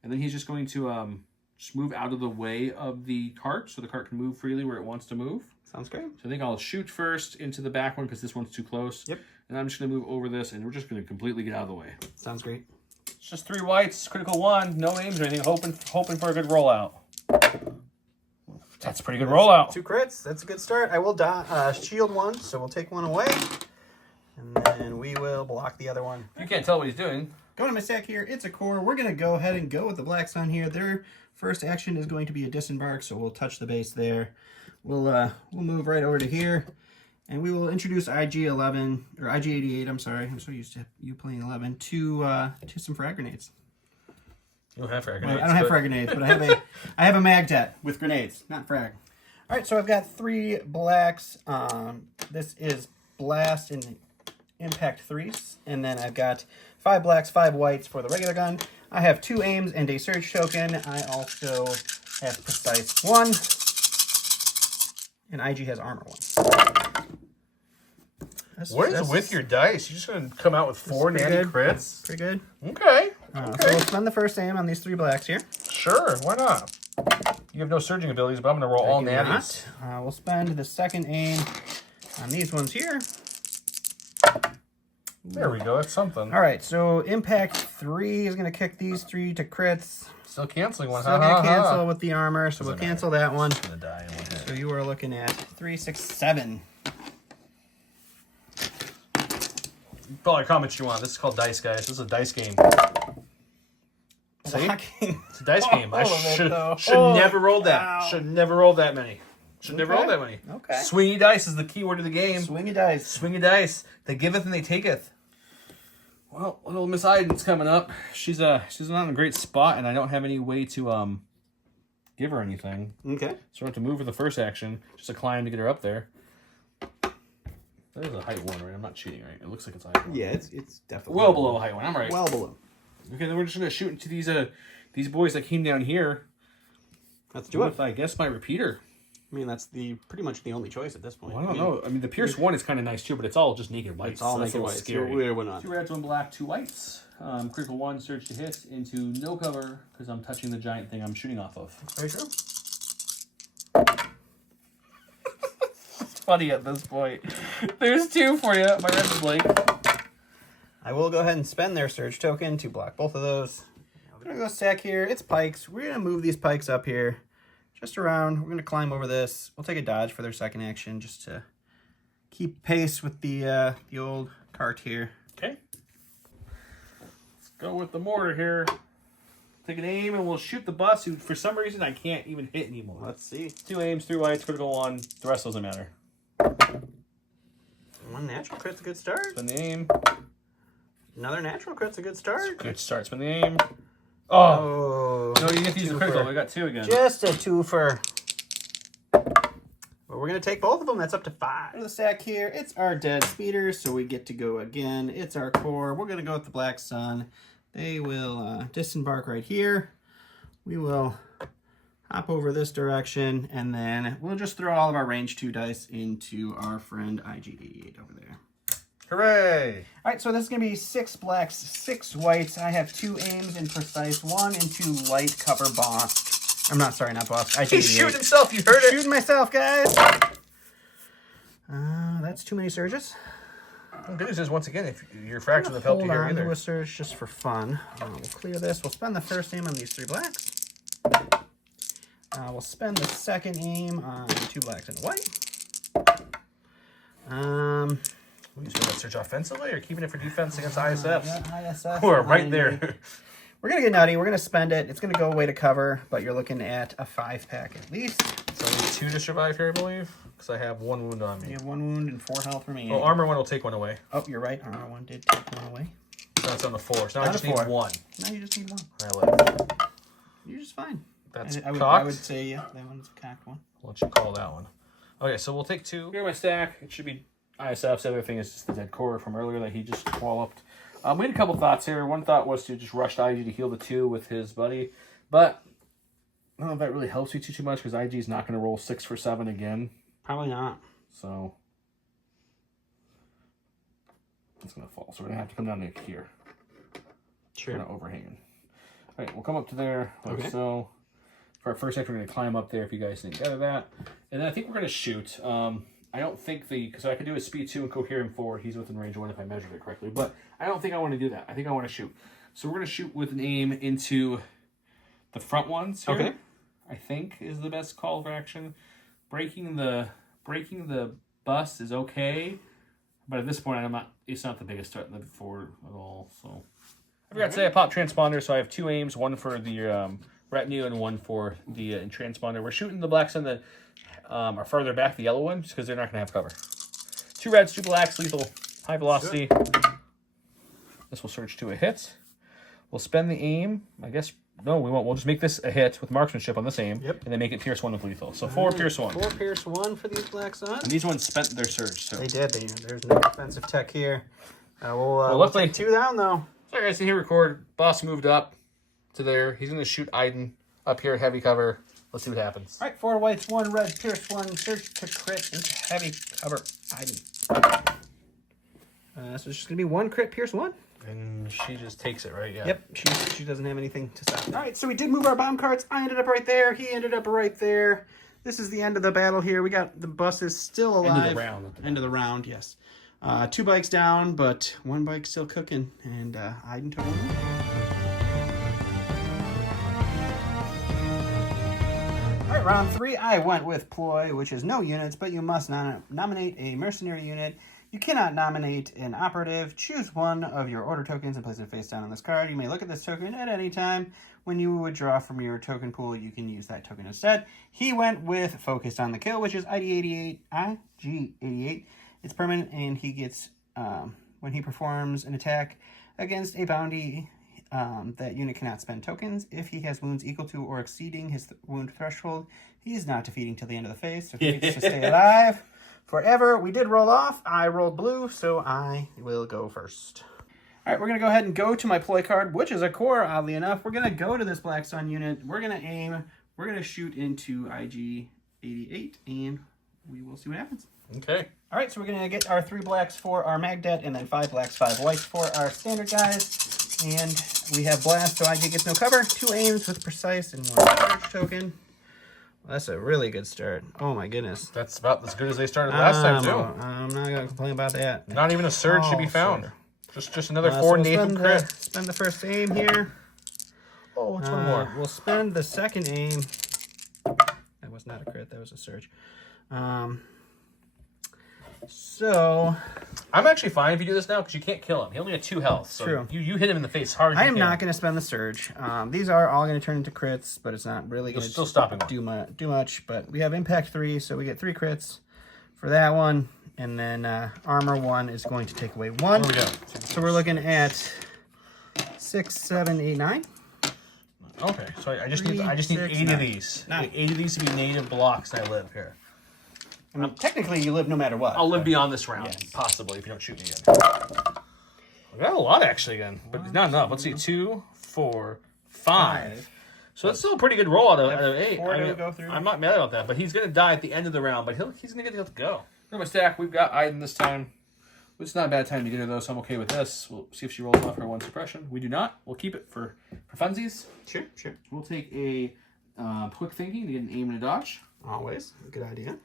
And then he's just going to just move out of the way of the cart, so the cart can move freely where it wants to move. Sounds great. So I think I'll shoot first into the back one, because this one's too close. Yep. And I'm just going to move over this, and we're just going to completely get out of the way. Sounds great. It's just 3 whites, critical 1, no names or anything, hoping for a good rollout. That's a pretty good rollout. 2 crits. That's a good start. I will shield 1, so we'll take 1 away. And then we will block the other one. You can't tell what he's doing. Going to my stack here, it's a core. We're going to go ahead and go with the Black Sun here. Their first action is going to be a disembark, so we'll touch the base there. We'll move right over to here. And we will introduce IG-11, or IG-88, I'm sorry. I'm so used to you playing 11, to some frag grenades. You don't have frag grenades. I don't have frag grenades, but I have a magtet with grenades, not frag. All right, so I've got 3 blacks. This is blast and impact 3s. And then I've got 5 blacks, 5 whites for the regular gun. I have 2 aims and a surge token. I also have precise 1. And IG has armor 1. What is with your dice? You're just going to come out with 4 natty crits? Pretty good. Okay. So we'll spend the first aim on these 3 blacks here. Sure, why not? You have no surging abilities, but I'm going to roll all natties. We'll spend the second aim on these ones here. There we go, that's something. All right, so impact 3 is going to kick these 3 to crits. Still canceling one. Still going to cancel with the armor, so we'll cancel that one. Gonna die in one hit. So you are looking at 3, 6, 7. Probably comments you want. This is called dice, guys. This is a dice game. See? It's a dice game. I should never rolled that. Wow. Should never rolled that many. Should never rolled that many. Okay. Swingy dice is the key word of the game. Swingy dice. Swingy dice. They giveth and they taketh. Well, little Miss Iden's coming up. She's not in a great spot, and I don't have any way to give her anything. Okay. So I have to move her the first action, just a climb to get her up there. That is a height 1, right? I'm not cheating, right? It looks like it's a height 1. Yeah, it's definitely well below a height 1. I'm right. Well below. Okay, then we're just gonna shoot into these boys that came down here. Let's do it. With, I guess, my repeater. I mean, that's pretty much the only choice at this point. Well, I don't know. I mean, the Pierce 1 is kind of nice too, but it's all just naked whites. It's all so that's naked a little whites. scary. We're not. 2 reds, 1 black, 2 whites. Critical 1, surge to hit into no cover because I'm touching the giant thing I'm shooting off of. Very true. It's funny at this point. There's 2 for you. My red is blank. I will go ahead and spend their surge token to block both of those. We're going to go stack here. It's pikes. We're going to move these pikes up here. Just around. We're going to climb over this. We'll take a dodge for their second action just to keep pace with the old cart here. Okay. Let's go with the mortar here. Take an aim and we'll shoot the bus who, for some reason, I can't even hit anymore. Let's see. 2 aims, 3 whites, critical 1. The rest doesn't matter. 1 natural crit's a good start. Spin the aim. Another natural crit's a good start. Good start. Spin the aim. Oh. No, you get to use the twofer. critical. We got 2 again. Just a twofer. But we're going to take both of them. That's up to 5. The stack here, it's our dead speeders, so we get to go again. It's our core. We're going to go with the Black Sun. They will disembark right here. We will hop over this direction, and then we'll just throw all of our range 2 dice into our friend IG-88 over there. Hooray! All right, so this is going to be 6 blacks, 6 whites. I have 2 aims in precise, 1 into light cover boss. I'm not, sorry, not boss. He's shooting himself, you heard it! Shooting myself, guys! That's too many surges. The good news is, once again, if your fractions have helped you here Hold on either. to a surge just for fun. We'll clear this. We'll spend the first aim on these 3 blacks. We'll spend the second aim on 2 blacks and a white. You doing that search offensively or keeping it for defense against ISFs? ISF. We're right there. We're going to get nutty. We're going to spend it. It's going to go away to cover, but you're looking at a 5-pack at least. So I need 2 to survive here, I believe, because I have 1 wound on me. You have 1 wound and 4 health remaining. Well, armor 1 will take 1 away. Oh, you're right. Armor 1 did take 1 away. So that's on the 4. So now I just need 1. Now you just need 1. I live. You're just fine. That's I cocked. would say, yeah, that one's a cocked one. I'll let you call that one. Okay, so we'll take 2. Here's my stack. It should be ISFs. The other thing is just the dead core from earlier that he just walloped. We had a couple thoughts here. One thought was to just rush IG to heal the 2 with his buddy. But I don't know if that really helps you too much because IG is not going to roll 6 for 7 again. Probably not. So it's going to fall. So we're going to have to come down to here. Sure. Kind of overhanging. All right, we'll come up to there. Like okay. So for our first act, we're going to climb up there if you guys didn't get that. And then I think we're going to shoot. I don't think because I could do a speed 2 and coherent 4. He's within range 1 if I measured it correctly. But I don't think I want to do that. I think I want to shoot. So we're going to shoot with an aim into the front ones here. Okay. I think is the best call for action. Breaking the bust is okay. But at this point, it's not the biggest threat forward at all. So I forgot to say I popped transponder, so I have 2 aims, 1 for the retinue and 1 for the transponder. We're shooting the blacks on the are further back, the yellow ones, because they're not going to have cover. 2 reds, 2 blacks, lethal, high velocity. This will surge to a hit. We'll spend the aim. I guess, no, we won't. We'll just make this a hit with marksmanship on this aim. Yep. And then make it Pierce 1 with lethal. So 4 Pierce 1. 4 Pierce 1 for these Black Suns. And these ones spent their surge. So. They did. There's no defensive tech here. We'll luckily, take 2 down, though. So guys, see here record. Boss moved up to there. He's going to shoot Iden up here, heavy cover. Let's see what happens. All right, 4 whites, 1 red, Pierce 1, surge to crit into heavy cover Iden. So it's just going to be 1 crit, Pierce 1. And she just takes it, right? Yeah. Yep, she doesn't have anything to stop. All right, so we did move our bomb carts. I ended up right there. He ended up right there. This is the end of the battle here. We got the buses still alive. End of the round. End of the round, yes. 2 bikes down, but 1 bike still cooking. And Iden took 1. All right, round 3, I went with Ploy, which is no units, but you must nominate a mercenary unit. You cannot nominate an operative. Choose 1 of your order tokens and place it face down on this card. You may look at this token at any time. When you withdraw from your token pool, you can use that token instead. He went with Focused on the Kill, which is IG88. It's permanent, and he gets, when he performs an attack against a bounty, that unit cannot spend tokens. If he has wounds equal to or exceeding his wound threshold, he is not defeating till the end of the phase, so he gets to stay alive forever. We did roll off. I rolled blue, so I will go first. All right, we're going to go ahead and go to my ploy card, which is a core, oddly enough. We're going to go to this Black Sun unit. We're going to aim. We're going to shoot into IG88, and we will see what happens. Okay. All right, so we're going to get our 3 blacks for our Magdet, and then 5 blacks, 5 whites for our standard guys. And we have blast, so IG gets no cover. 2 aims with precise and 1 surge token. Well, that's a really good start. Oh my goodness. That's about as good as they started last time, too. I'm not going to complain about that. Not even a surge to be found. Surge. Just another 4 so Nathan crit. Spend the first aim here. Oh, what's 1 more? We'll spend the second aim. That was not a crit, that was a surge. So I'm actually fine if you do this now because you can't kill him. He only had 2 health. So true. You hit him in the face hard. I am not going to spend the surge. These are all going to turn into crits, but it's not really going to do much. But we have impact 3, so we get 3 crits for that one, and then armor 1 is going to take away 1. There we go. So we're looking at 6, 7, 8, 9. Okay, so I just need 8 of these. 8 of these to be native blocks, and I live here. I mean, technically, you live no matter what. I'll live beyond this round, possibly, if you don't shoot me again. We got a lot, actually, again, but not enough. Let's see, 2, 4, 5. So that's still a pretty good roll out of 8. 4 to go through. I'm not mad about that, but he's going to die at the end of the round, but he's going to get to go. In my stack, we've got Iden this time. It's not a bad time to get her, though, so I'm okay with this. We'll see if she rolls off her 1 suppression. We do not. We'll keep it for funsies. Sure. We'll take a quick thinking to get an aim and a dodge. Always. Good idea.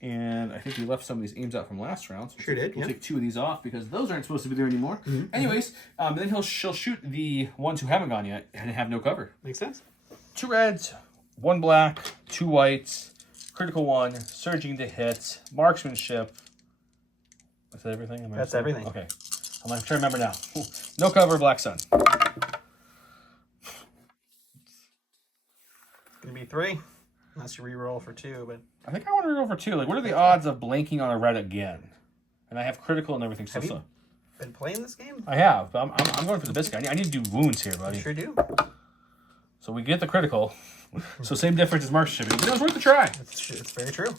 And I think we left some of these aims out from last round. So we'll take 2 of these off because those aren't supposed to be there anymore. Anyways, then she'll shoot the ones who haven't gone yet and have no cover. Makes sense. 2 reds, 1 black, 2 whites, critical 1, surging to hit, marksmanship. Is that everything? That's everything. Okay. I'm trying to remember now. No cover, Black Sun. Gonna be 3. Unless you re-roll for 2, but I think I want to roll for 2. Like, what are the odds of blanking on a red again? And I have critical and everything. Have you been playing this game? I have, but I'm going for the biscuit. I need to do wounds here, buddy. You sure do. So we get the critical. So same difference as Mark's shipping. But it was worth a try. It's very true.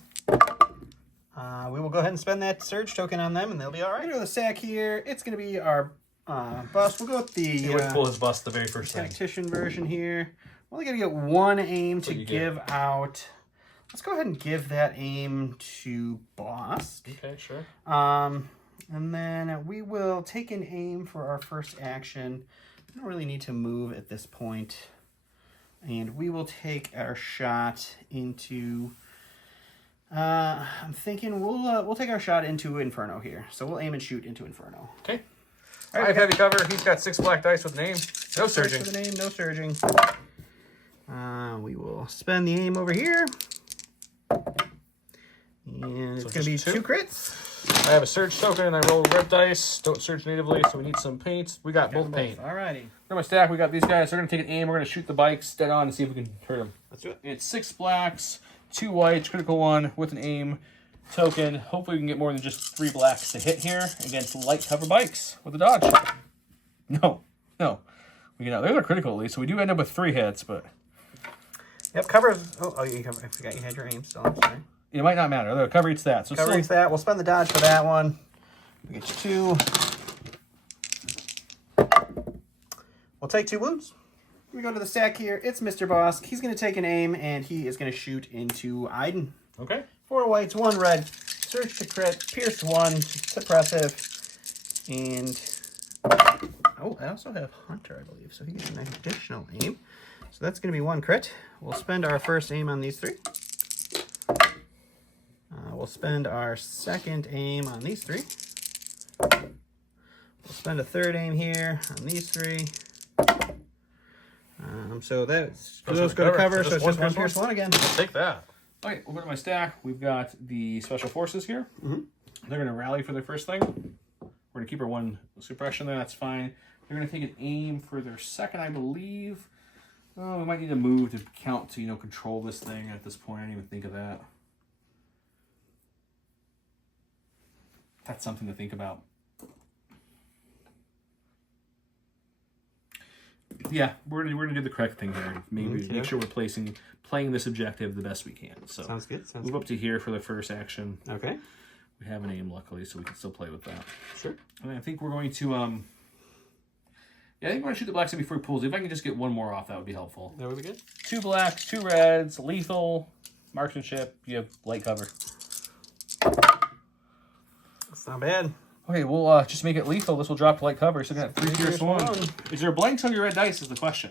We will go ahead and spend that surge token on them, and they'll be all right. We're going to the sack here. It's going to be our bust. We'll go with the He would pull his bust the very first thing. tactician version here. We're only going to get 1 aim to give out. Let's go ahead and give that aim to Bosk. Okay, sure. And then we will take an aim for our first action. We don't really need to move at this point. And we will take our shot into... I'm thinking we'll take our shot into Inferno here. So we'll aim and shoot into Inferno. Okay. All right, I have heavy cover. He's got 6 black dice with name. No surging. For the name, no surging. We will spend the aim over here. And it's going to be 2 crits. I have a surge token and I roll red dice. Don't surge natively, so we need some paints. We got both paint. Alrighty. For my stack, we got these guys. They're going to take an aim. We're going to shoot the bikes dead on and see if we can hurt them. Let's do it. It's 6 blacks, 2 whites, critical 1 with an aim token. Hopefully we can get more than just 3 blacks to hit here against light cover bikes with a dodge. No. We get out. There's our critical at least, so we do end up with 3 hits, but... Yep, cover. Oh, you cover. I forgot you had your aim still. I'm sorry. It might not matter. Although cover eats that. So Cover eats that. We'll spend the dodge for that one. We get you 2. We'll take 2 wounds. We go to the stack here. It's Mr. Bosk. He's going to take an aim, and he is going to shoot into Iden. Okay. 4 whites, 1 red. Surge to crit. Pierce 1. Suppressive. And... Oh, I also have Hunter, I believe. So he gets an additional aim. So that's going to be 1 crit. We'll spend our first aim on these 3. We'll spend our second aim on these 3. We'll spend a third aim here on these 3. So those go to cover, so it's just 1 pierce 1 again. I'll take that. Okay, we'll go to my stack. We've got the special forces here. Mm-hmm. They're going to rally for their first thing. We're going to keep our 1 suppression there. That's fine. They're going to take an aim for their second, I believe. Oh, we might need to move to count to, control this thing at this point. I didn't even think of that. That's something to think about. Yeah, we're gonna do the correct thing here. Maybe make sure we're playing this objective the best we can. So sounds good. Move up to here for the first action. Okay. We have an aim, luckily, so we can still play with that. Sure. And I think we're going to I think we're gonna shoot the blacks before he pulls. If I can just get 1 more off, that would be helpful. That would be good. 2 blacks, 2 reds, lethal, marksmanship. You have light cover. That's not bad. Okay, we'll just make it lethal. This will drop to light cover. So we're going to have 3 pierce 1. Is there blanks on your red dice is the question.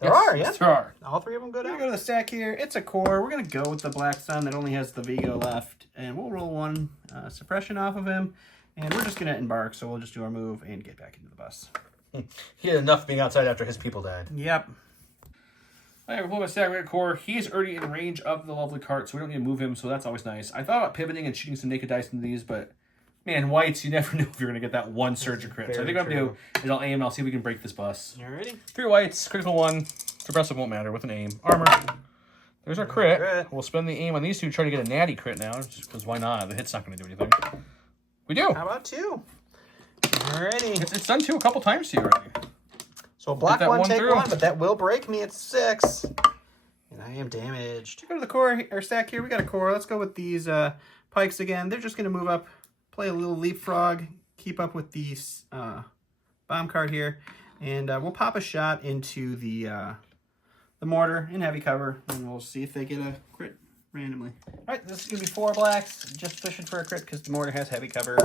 There are, yeah. Yes, there are. All 3 of them go down. We're going to go to the stack here. It's a core. We're going to go with the Black Sun that only has the Vigo left. And we'll roll 1 suppression off of him. And we're just going to embark. So we'll just do our move and get back into the bus. He had enough being outside after his people died. Yep. All right, we're pulling my stack red core. He's already in range of the lovely cart, so we don't need to move him. So that's always nice. I thought about pivoting and shooting some naked dice into these, but... Man, whites, you never knew if you're going to get that 1 surge or crit. So I think what I'm going to do is I'll aim and I'll see if we can break this bus. You ready? 3 whites, critical 1. Suppressive won't matter with an aim. Armor. There's our crit. We'll spend the aim on these 2 to try to get a natty crit now, just because why not? The hit's not going to do anything. We do. How about 2? Alrighty. It's done 2 a couple times to you already. So block 1, take 1, but that will break me at 6. And I am damaged. Go to the core or stack here. We got a core. Let's go with these pikes again. They're just going to move up. Play a little leapfrog, keep up with the bomb card here, and we'll pop a shot into the mortar in heavy cover, and we'll see if they get a crit randomly. All right, this is going to be 4 blacks, just fishing for a crit because the mortar has heavy cover.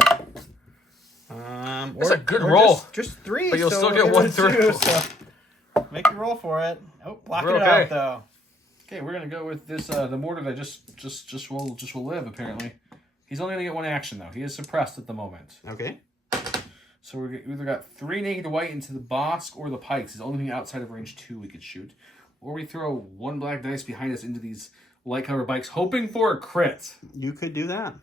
That's a good roll. Just 3, but you'll still get 1 through. So make a roll for it. Oh, blocking it out though. Okay, we're gonna go with this the mortar that just will live apparently. He's only going to get 1 action, though. He is suppressed at the moment. Okay. So we've either got 3 naked white into the Bosk or the pikes. It's the only thing outside of range 2 we could shoot. Or we throw 1 black dice behind us into these light cover bikes, hoping for a crit. You could do that.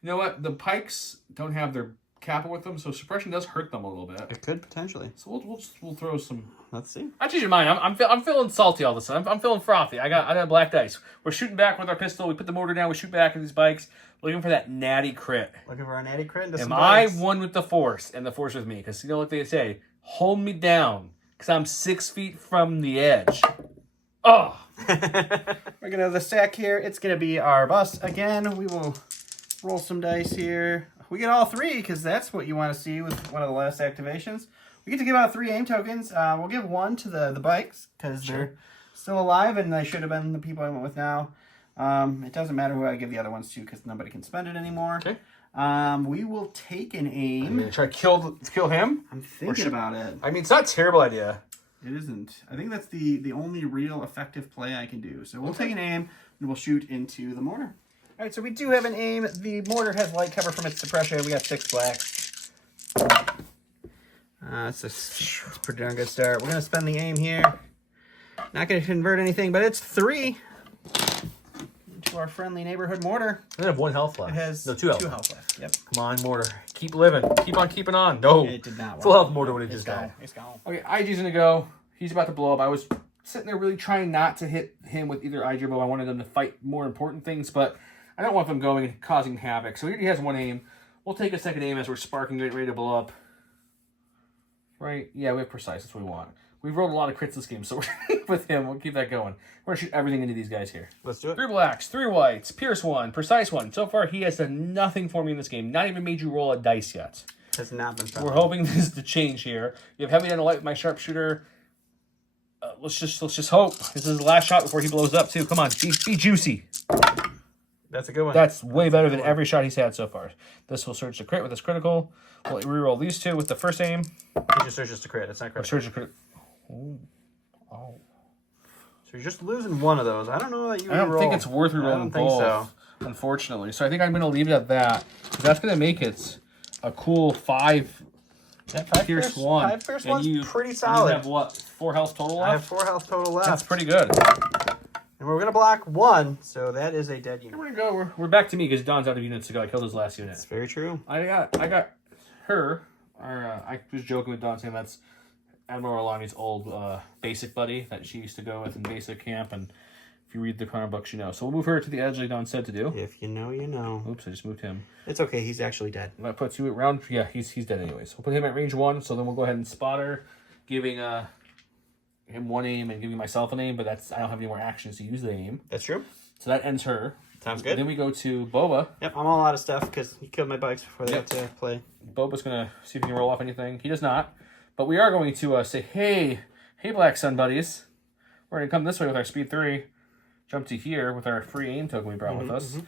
You know what? The pikes don't have their Kappa with them, so suppression does hurt them a little bit. It could potentially. So we'll throw some. Let's see. I change your mind. I'm feeling salty all of a sudden. I'm feeling frothy. I got black dice. We're shooting back with our pistol. We put the motor down. We shoot back at these bikes, looking for that natty crit. Looking for a natty crit. Am I one with the force and the force with me? Because you know what they say, hold me down, because I'm 6 feet from the edge. Oh. We're gonna have the stack here. It's gonna be our bus again. We will roll some dice here. We get all 3 because that's what you want to see with one of the last activations. We get to give out 3 aim tokens. We'll give 1 to the bikes because they're still alive and they should have been the people I went with now. It doesn't matter who I give the other ones to because nobody can spend it anymore. Okay. We will take an aim. I'm gonna try to kill him. I'm thinking about it. I mean, it's not a terrible idea. It isn't. I think that's the only real effective play I can do. So we'll take an aim and we'll shoot into the mortar. All right, so we do have an aim. The mortar has light cover from its suppression. We got 6 blacks. It's a pretty darn good start. We're going to spend the aim here. Not going to convert anything, but it's 3 into our friendly neighborhood mortar. I have 1 health left. It has 2 health. 2 health left. Yep. Come on, mortar. Keep living. Keep on keeping on. No. It did not work. Full health mortar would have just gone. died. It's gone. Okay, IG's going to go. He's about to blow up. I was sitting there really trying not to hit him with either IG or bow. I wanted them to fight more important things, but I don't want them going and causing havoc. So he already has 1 aim. We'll take a second aim as we're sparking, getting ready to blow up. Right? Yeah, we have precise. That's what we want. We've rolled a lot of crits this game, so we're with him. We'll keep that going. We're going to shoot everything into these guys here. Let's do it. 3 blacks, 3 whites, Pierce 1, precise 1. So far, he has done nothing for me in this game. Not even made you roll a dice yet. Has not been fun. We're hoping this to change here. You have heavy down the light with my sharpshooter. Let's just hope. This is the last shot before he blows up, too. Come on, be juicy. That's a good one. That's way better than every shot he's had so far. This will surge to crit with this critical. We'll reroll these 2 with the first aim. He just surges to crit. It's not crit. Surge to crit. Oh. So you're just losing 1 of those. I don't know that you. I don't think it's worth rerolling. I don't think so. Unfortunately, so I think I'm going to leave it at that. That's going to make it a cool 5. That 5 Pierce 1. 5 Pierce 1's pretty You solid. have what? 4 health total left. I have 4 health total left. That's pretty good. And we're gonna block 1, so that is a dead unit. We're gonna go. We're back to me because Don's out of units to go. I killed his last unit. That's very true. I got her. I was joking with Don saying that's Admiral Alani's old basic buddy that she used to go with in basic camp, and if you read the comic books, you know. So we'll move her to the edge like Don said to do. If you know, you know. Oops, I just moved him. It's okay. He's actually dead. That puts you around. Yeah, he's dead anyways. We'll put him at range 1. So then we'll go ahead and spot her, giving him 1 aim and giving myself an aim. But I don't have any more actions to use the aim. That's true. So that ends her. Sounds good. Then we go to Boba. Yep, I'm all out of stuff because he killed my bikes before they got to play. Boba's gonna see if he can roll off anything. He does not. But we are going to say, hey, Black Sun buddies. We're gonna come this way with our speed 3. Jump to here with our free aim token we brought with us. Mm-hmm.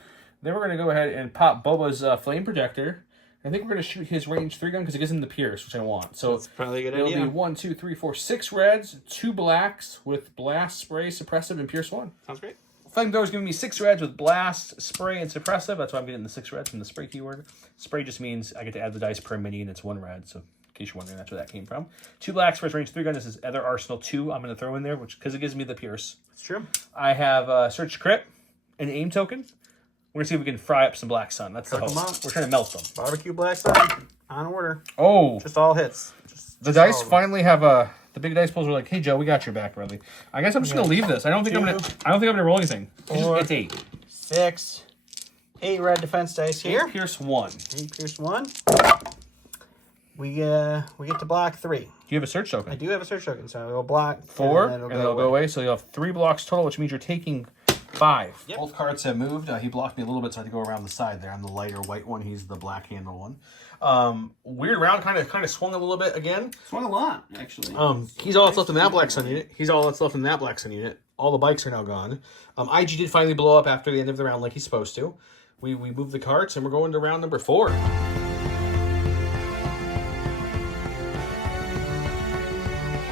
Then we're going to go ahead and pop Boba's flame projector. I think we're going to shoot his range 3 gun because it gives him the pierce, which I want. So that's probably a good it'll idea. be 1, 2, 3, 4, 6 reds, 2 blacks with blast, spray, suppressive, and pierce 1. Sounds great. Flamethrower is giving me 6 reds with blast, spray, and suppressive. That's why I'm getting the 6 reds from the spray keyword. Spray just means I get to add the dice per mini, and it's 1 red. So in case you're wondering, that's where that came from. 2 blacks for his range 3 gun. This is other arsenal 2. I'm going to throw in there, which because it gives me the pierce. That's true. I have search crit, an aim token. We're going to see if we can fry up some Black Sun. That's the hope. We're trying to melt them. Barbecue Black Sun on order. Oh. Just all hits. The dice finally have the big dice pulls are like, hey Joe, we got your back, Bradley. I guess I'm just gonna leave this. I don't think I'm gonna roll anything. It's 8. 6. 8 red defense dice here. 8 pierce 1. 8 pierce 1. We get to block 3. Do you have a search token? I do have a search token, so we'll block 4, and then it'll go away. So you'll have 3 blocks total, which means you're taking 5. Yep. Both cards have moved. He blocked me a little bit, so I had to go around the side there. I'm the lighter white one. He's the black handle one. Weird round, kind of swung a little bit again. Swung a lot, actually. He's all that's left in that Black Sun unit. He's all that's left in that Black Sun unit. All the bikes are now gone. IG did finally blow up after the end of the round like he's supposed to. We moved the carts, and we're going to round number 4.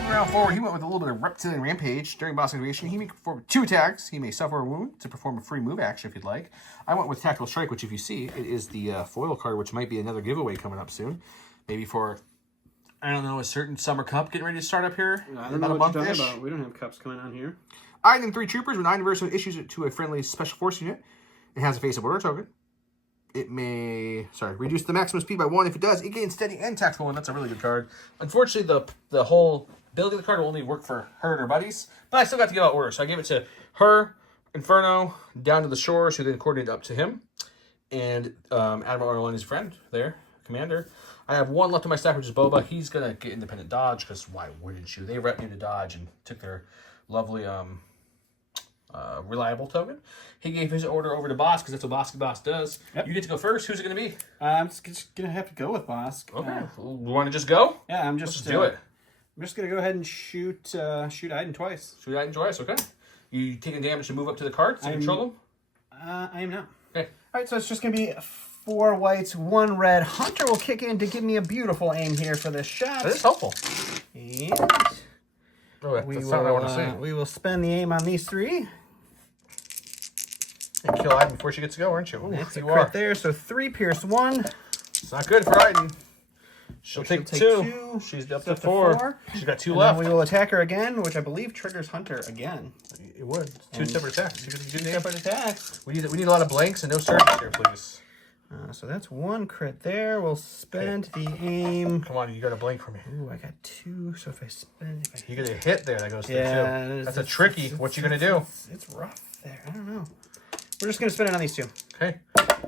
Round 4, he went with a little bit of Reptilian Rampage. During boss activation, he may perform 2 attacks. He may suffer a wound to perform a free move action if you'd like. I went with Tactical Strike, which if you see, it is the foil card, which might be another giveaway coming up soon. Maybe for, I don't know, a certain Summer Cup getting ready to start up here. I don't know what you're talking about. We don't have cups coming on here. Iden 3 Troopers. When Iden versus issues it to a friendly Special Force unit, it has a face-up order token. it may, reduce the maximum speed by 1. If it does, it gains steady and tactical, and that's a really good card. Unfortunately, the whole ability of the card will only work for her and her buddies, but I still got to give out orders. So I gave it to her, Inferno, down to the shores, who then coordinated up to him, and Admiral Arlen, his friend there, commander. I have one left in my stack, which is Boba. He's going to get independent dodge, because why wouldn't you? They rep me to dodge and took their lovely reliable token. He gave his order over to Bosk, because that's what Bosk does. Yep. You get to go first. Who's it going to be? I'm just going to have to go with Bosk. Okay. You want to just go? Yeah, Let's just do it. I'm just going to go ahead and shoot Iden twice. Shoot Iden twice, okay. You taking damage to move up to the card to control them? I am not. Okay. All right, so it's just going to be 4 whites, 1 red. Hunter will kick in to give me a beautiful aim here for this shot. That is helpful. And that's not what I want to see. We will spend the aim on these 3. And kill Iden before she gets to go, aren't you? Ooh, that's a crit there, so 3 pierce 1. It's not good for Iden. She'll take 2. She's up to 4. She's got 2 left. Then we will attack her again, which I believe triggers Hunter again. It would. 2 separate attacks. 2 separate attacks. We need a lot of blanks and no surges here, please. So that's 1 crit there. We'll spend the aim. Come on, you got a blank for me. Ooh, I got 2. So if I spend, you get a hit there, that goes through 2. That's a tricky. What you gonna do? It's rough there. I don't know. We're just gonna spend it on these 2. Okay,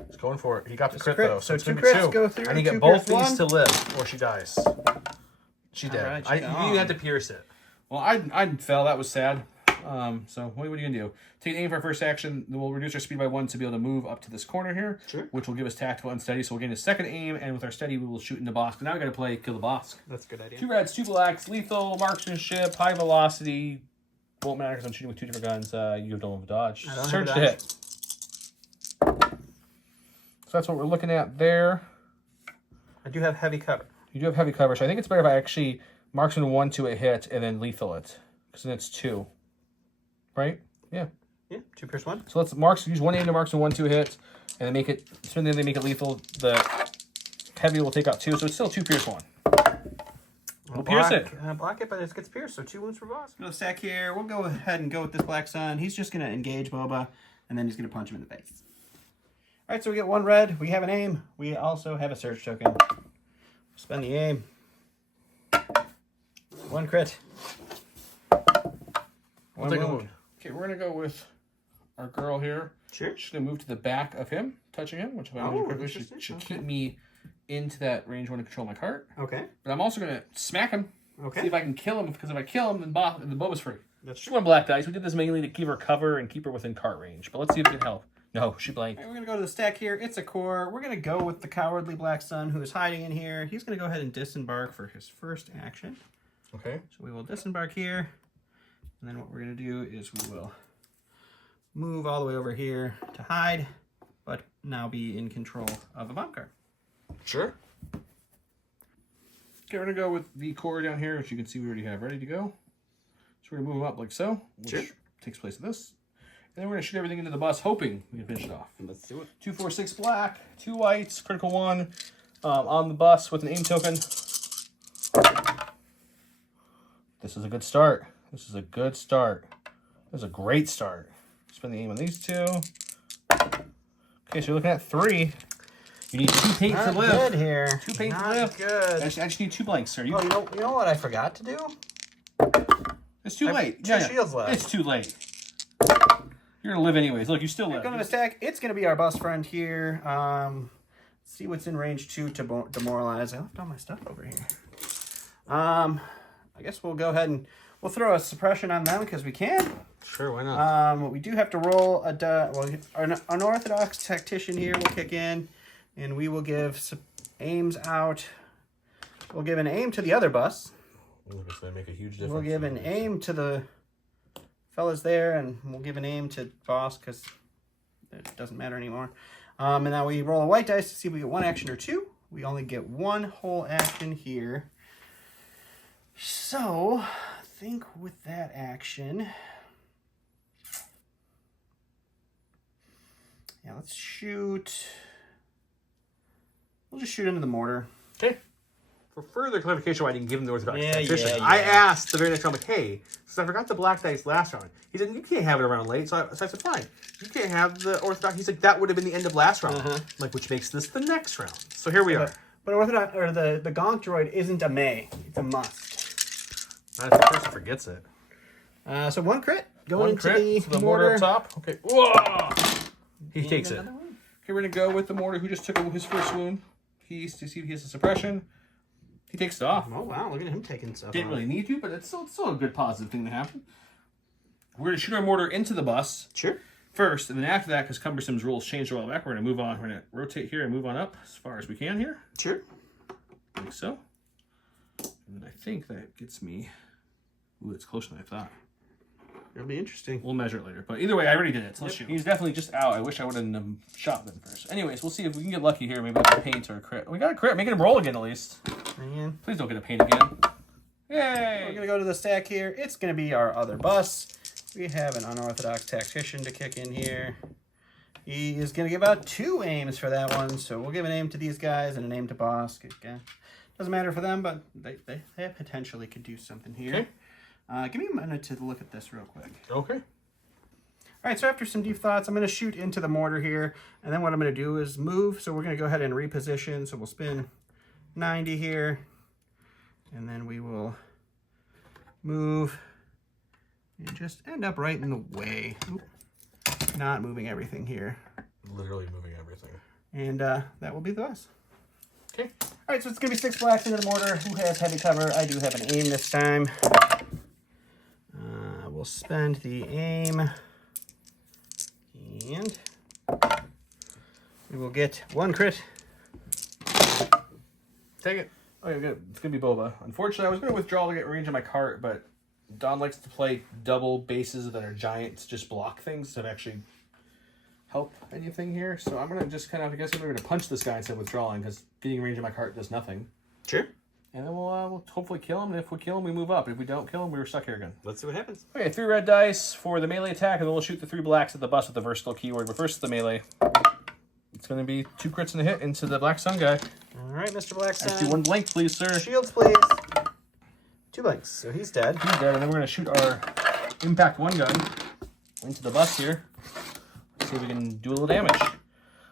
he's going for it. He got the crit though, so it's 2 crits go through. I need to get both these to live, or she dies. She's dead. Right, you have to pierce it. Well, I fell. That was sad. So what are you gonna do? Take an aim for our first action. Then we'll reduce our speed by 1 to be able to move up to this corner here, which will give us tactical and steady. So we'll gain a second aim, and with our steady, we will shoot into Bosk. Now we got to play kill the Bosk. That's a good idea. 2 reds, 2 blacks, lethal, marksmanship, high velocity. Won't matter because I'm shooting with 2 different guns. You don't have dodge. Surge to hit. So that's what we're looking at there. I do have heavy cover. You do have heavy cover, so I think it's better if I actually marksman 1 to a hit and then lethal it, because then it's 2. Right? Yeah. Yeah. 2 pierce 1. So let's use 1 aim to marksman 1 to a hit, and then make it. So then they make it lethal. The heavy will take out 2, so it's still 2 pierce 1. We'll pierce it. Block it, but it gets pierced, so 2 wounds for Boss. Go stack here. We'll go ahead and go with this Black Sun. He's just going to engage Boba, and then he's going to punch him in the face. All right, so we get 1 red. We have an aim. We also have a surge token. Spend the aim. 1 crit. 1 wound. Okay, we're going to go with our girl here. Sure. She's going to move to the back of him, touching him, which if I remember correctly, should keep me into that range when I control my cart. Okay. But I'm also going to smack him. Okay. See if I can kill him, because if I kill him, then the Boba's free. That's true. 1 black dice. We did this mainly to keep her cover and keep her within cart range. But let's see if we can help. No, she blanked. Right, we're going to go to the stack here. It's a core. We're going to go with the cowardly Black Sun who is hiding in here. He's going to go ahead and disembark for his first action. Okay. So we will disembark here. And then what we're going to do is we will move all the way over here to hide, but now be in control of a bomb cart. Sure. Okay, we're going to go with the core down here, which you can see we already have ready to go. So we're going to move them up like so, which takes place of this. And then we're going to shoot everything into the bus, hoping we can finish it off. Let's do it. 2, 4, 6 black, 2 whites, critical 1 on the bus with an aim token. This is a good start. This is a good start. This is a great start. Spend the aim on these 2. Okay, so you're looking at 3. You need 2 paints to live. Good here. 2 paints to Not live. good. I just need 2 blanks, sir. You know what I forgot to do? It's too late. 2 shields left. It's too late. You're gonna live anyways. Look, you still live. Going to stack. It's going to be our bus friend here. See what's in range 2 to demoralize. I left all my stuff over here. I guess we'll go ahead and we'll throw a suppression on them because we can. Sure, why not? We do have to roll an unorthodox tactician here will kick in, and we will give aims out. We'll give an aim to the other bus. It's gonna make a huge difference. We'll give an aim to the fellas there, and we'll give an aim to Boss because it doesn't matter anymore. And now we roll a white dice to see if we get 1 action or 2. We only get 1 whole action here. So, I think with that action, yeah, let's shoot. We'll just shoot into the mortar. Okay. For further clarification why I didn't give him the Orthodox Yeah, tactician, yeah. I asked the very next round, like, hey, since I forgot the black dice last round, he said, you can't have it around late. So I said, fine. You can't have the Orthodox. He's like, that would have been the end of last round. Like, which makes this the next round. So here we are. But Orthodox, or the Gonk droid isn't a may. It's a must. Not if the person forgets it. So 1 crit. Going One into crit, the mortar up top. Okay. Whoa! He And takes it. another one. Okay, we're going to go with the mortar who just took his first wound. To see if he has a suppression. He takes it off. Oh, wow. Look at him taking stuff Didn't off. really need to, but it's still a good positive thing to happen. We're going to shoot our mortar into the bus. Sure. First, and then after that, because Cumbersome's rules changed a while back, we're going to move on. We're going to rotate here and move on up as far as we can here. Sure. Like so. And then I think that gets me... Ooh, it's closer than I thought. It'll be interesting. We'll measure it later. But either way, I already did it. So let's shoot. He's definitely just out. I wish I would have shot them first. Anyways, we'll see if we can get lucky here. Maybe a paint or a crit. We got a crit. Making him roll again at least. Man. Please don't get a paint again. Yay! We're going to go to the stack here. It's going to be our other bus. We have an unorthodox tactician to kick in here. He is going to give out 2 aims for that one. So we'll give an aim to these guys and an aim to boss. Again, doesn't matter for them, but they potentially could do something here. Okay. Give me a minute to look at this real quick. Okay. All right, so after some deep thoughts, I'm going to shoot into the mortar here. And then what I'm going to do is move. So we're going to go ahead and reposition. So we'll spin 90 here. And then we will move and just end up right in the way. Oop. Not moving everything here. Literally moving everything. And that will be the bus. Okay. All right, so it's going to be 6 blacks into the mortar. Who has heavy cover? I do have an aim this time. We'll spend the aim. And we will get 1 crit. Take it. Okay, good. It's going to be Boba. Unfortunately, I was going to withdraw to get range on my cart, but Don likes to play double bases that are giant to just block things to actually help anything here. So I'm going to just kind of, I guess I'm going to punch this guy instead of withdrawing because getting range on my cart does nothing. Sure. And then we'll hopefully kill him. And if we kill him, we move up. If we don't kill him, we're stuck here again. Let's see what happens. Okay, 3 red dice for the melee attack, and then we'll shoot the 3 blacks at the bus with the versatile keyword. But first, the melee. It's going to be 2 crits and a hit into the Black Sun guy. All right, Mr. Black Sun. Actually, 1 blank, please, sir. Shields, please. 2 blanks, so he's dead. He's dead, and then we're going to shoot our Impact 1 gun into the bus here. See if we can do a little damage.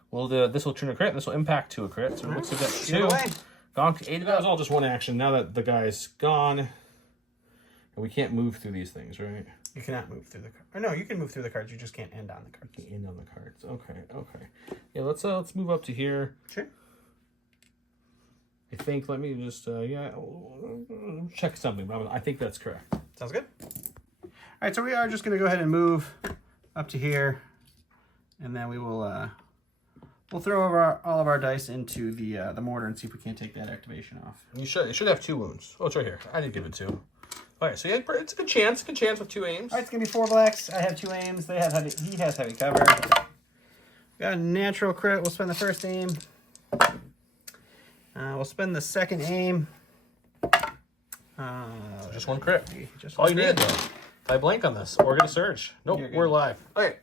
Well, this will turn a crit, and this will impact to a crit. So it looks like that's 2. Gonk 8. That was all just 1 action. Now that the guy's gone, and we can't move through these things, right? You cannot move through the card. Or no, you can move through the cards. You just can't end on the cards. End on the cards. Okay. Yeah, let's move up to here. Sure. I think. Let me just check something. But I think that's correct. Sounds good. All right, so we are just going to go ahead and move up to here, and then we will we'll throw over all of our dice into the mortar and see if we can't take that activation off. You should have 2 wounds. Oh, it's right here. I did give it 2. All right, so yeah, it's a good chance. Good chance with 2 aims. All right, it's going to be 4 blacks. I have 2 aims. He has heavy cover. Got a natural crit. We'll spend the first aim. We'll spend the second aim. So just 1 crit. Just all you crit. need, though. If I blank on this, or get a surge. Nope, You're good. we're live. Okay.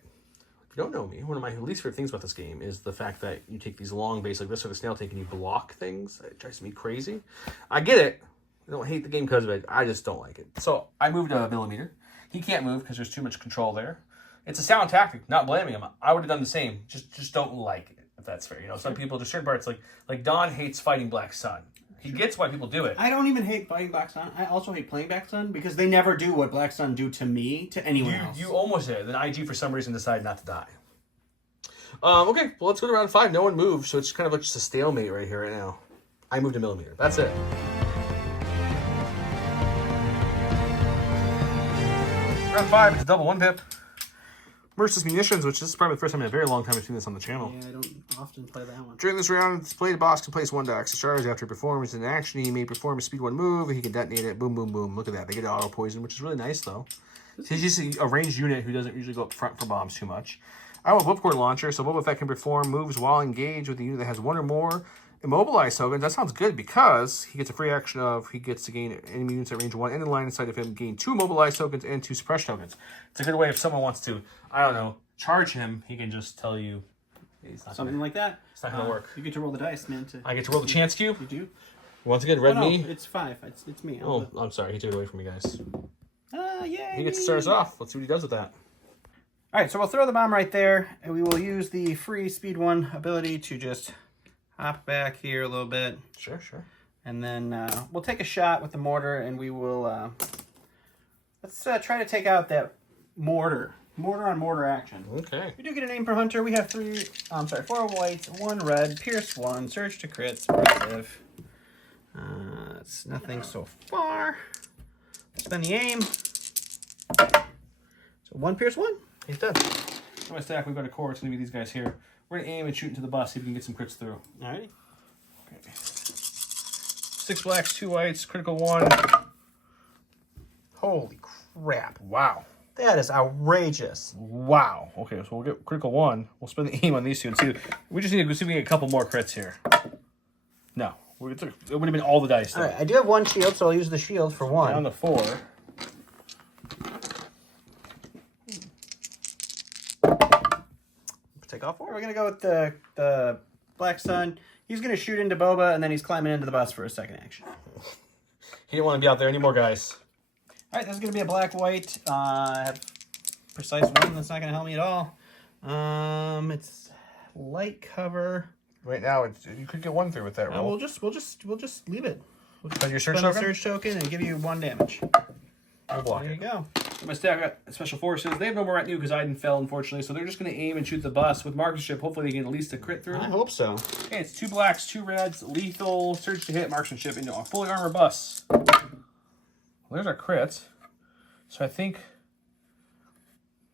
If you don't know me, one of my least favorite things about this game is the fact that you take these long bases like this or the snail tank and you block things. It drives me crazy. I get it. I don't hate the game because of it. I just don't like it. So I moved a millimeter. He can't move because there's too much control there. It's a sound tactic, not blaming him. I would have done the same. Just don't like it, if that's fair. You know, some people, there's certain parts, like Don hates fighting Black Sun. He gets why people do it. I don't even hate fighting Black Sun. I also hate playing Black Sun because they never do what Black Sun do to me, to anyone else. You almost did. Then IG, for some reason, decided not to die. Okay, well, let's go to round 5. No one moved, so it's kind of like just a stalemate right here, right now. I moved a millimeter. That's it. Round 5, it's a double 1-pip. Versus munitions, which is probably the first time in a very long time I've seen this on the channel. Yeah, I don't often play that one. During this round, the played boss can place 1 die extra charge after he performs an action. He may perform a speed 1 move, and he can detonate it. Boom, boom, boom. Look at that. They get auto poison, which is really nice, though. He's just a ranged unit who doesn't usually go up front for bombs too much. I have a whipcord launcher, so Boba Fett can perform moves while engaged with a unit that has 1 or more immobilized tokens. That sounds good because he gets a free action of, he gets to gain enemy units at range 1 and in line inside of him, gain 2 immobilized tokens and 2 suppressed tokens. It's a good way if someone wants to, I don't know, charge him, he can just tell you he's not Something like that. It's not going to work. You get to roll the dice, man. I get to roll the chance cube. You do. Once again, red no, me. it's 5. It's me. Oh, I'm sorry. He took it away from you guys. Yeah. He gets to start us off. Let's see what he does with that. All right, so we'll throw the bomb right there, and we will use the free Speed 1 ability to just hop back here a little bit. Sure, sure. And then we'll take a shot with the mortar, and we will... let's try to take out that mortar. Mortar on mortar action. Okay. We do get a name per hunter. We have 4 whites, 1 red, pierce 1, surge to crit, impressive. It's nothing so far. Spend the aim. So 1 pierce 1. He's dead. On my stack, we've got a core. It's going to be these guys here. We're going to aim and shoot into the bus, see if we can get some crits through. Alrighty. Okay. 6 blacks, 2 whites, critical 1. Holy crap. Wow. That is outrageous. Wow. Okay, so we'll get critical 1. We'll spend the aim on these two and see. We just need to see if we can get a couple more crits here. No. It would have been all the dice, though. Alright, I do have 1 shield, so I'll use the shield for 1. Down to 4. Take off 4. We're going to go with the Black Sun. He's going to shoot into Boba, and then he's climbing into the bus for a second action. He didn't want to be out there anymore, guys. All right, this is going to be a black-white. I have precise 1. That's not going to help me at all. It's light cover. Right now, you could get 1 through with that roll. We'll just leave it. Spend your search Spend token? the surge token and give you 1 damage. We'll block There you go. My stack got Special Forces. They have no more retinue because Iden fell, unfortunately, so they're just going to aim and shoot the bus with marksmanship. Hopefully, they get at least a crit through. I hope so. Okay, it's 2 blacks, 2 reds, lethal, surge to hit, marksmanship into a fully armored bus. Well, there's our crit. So I think...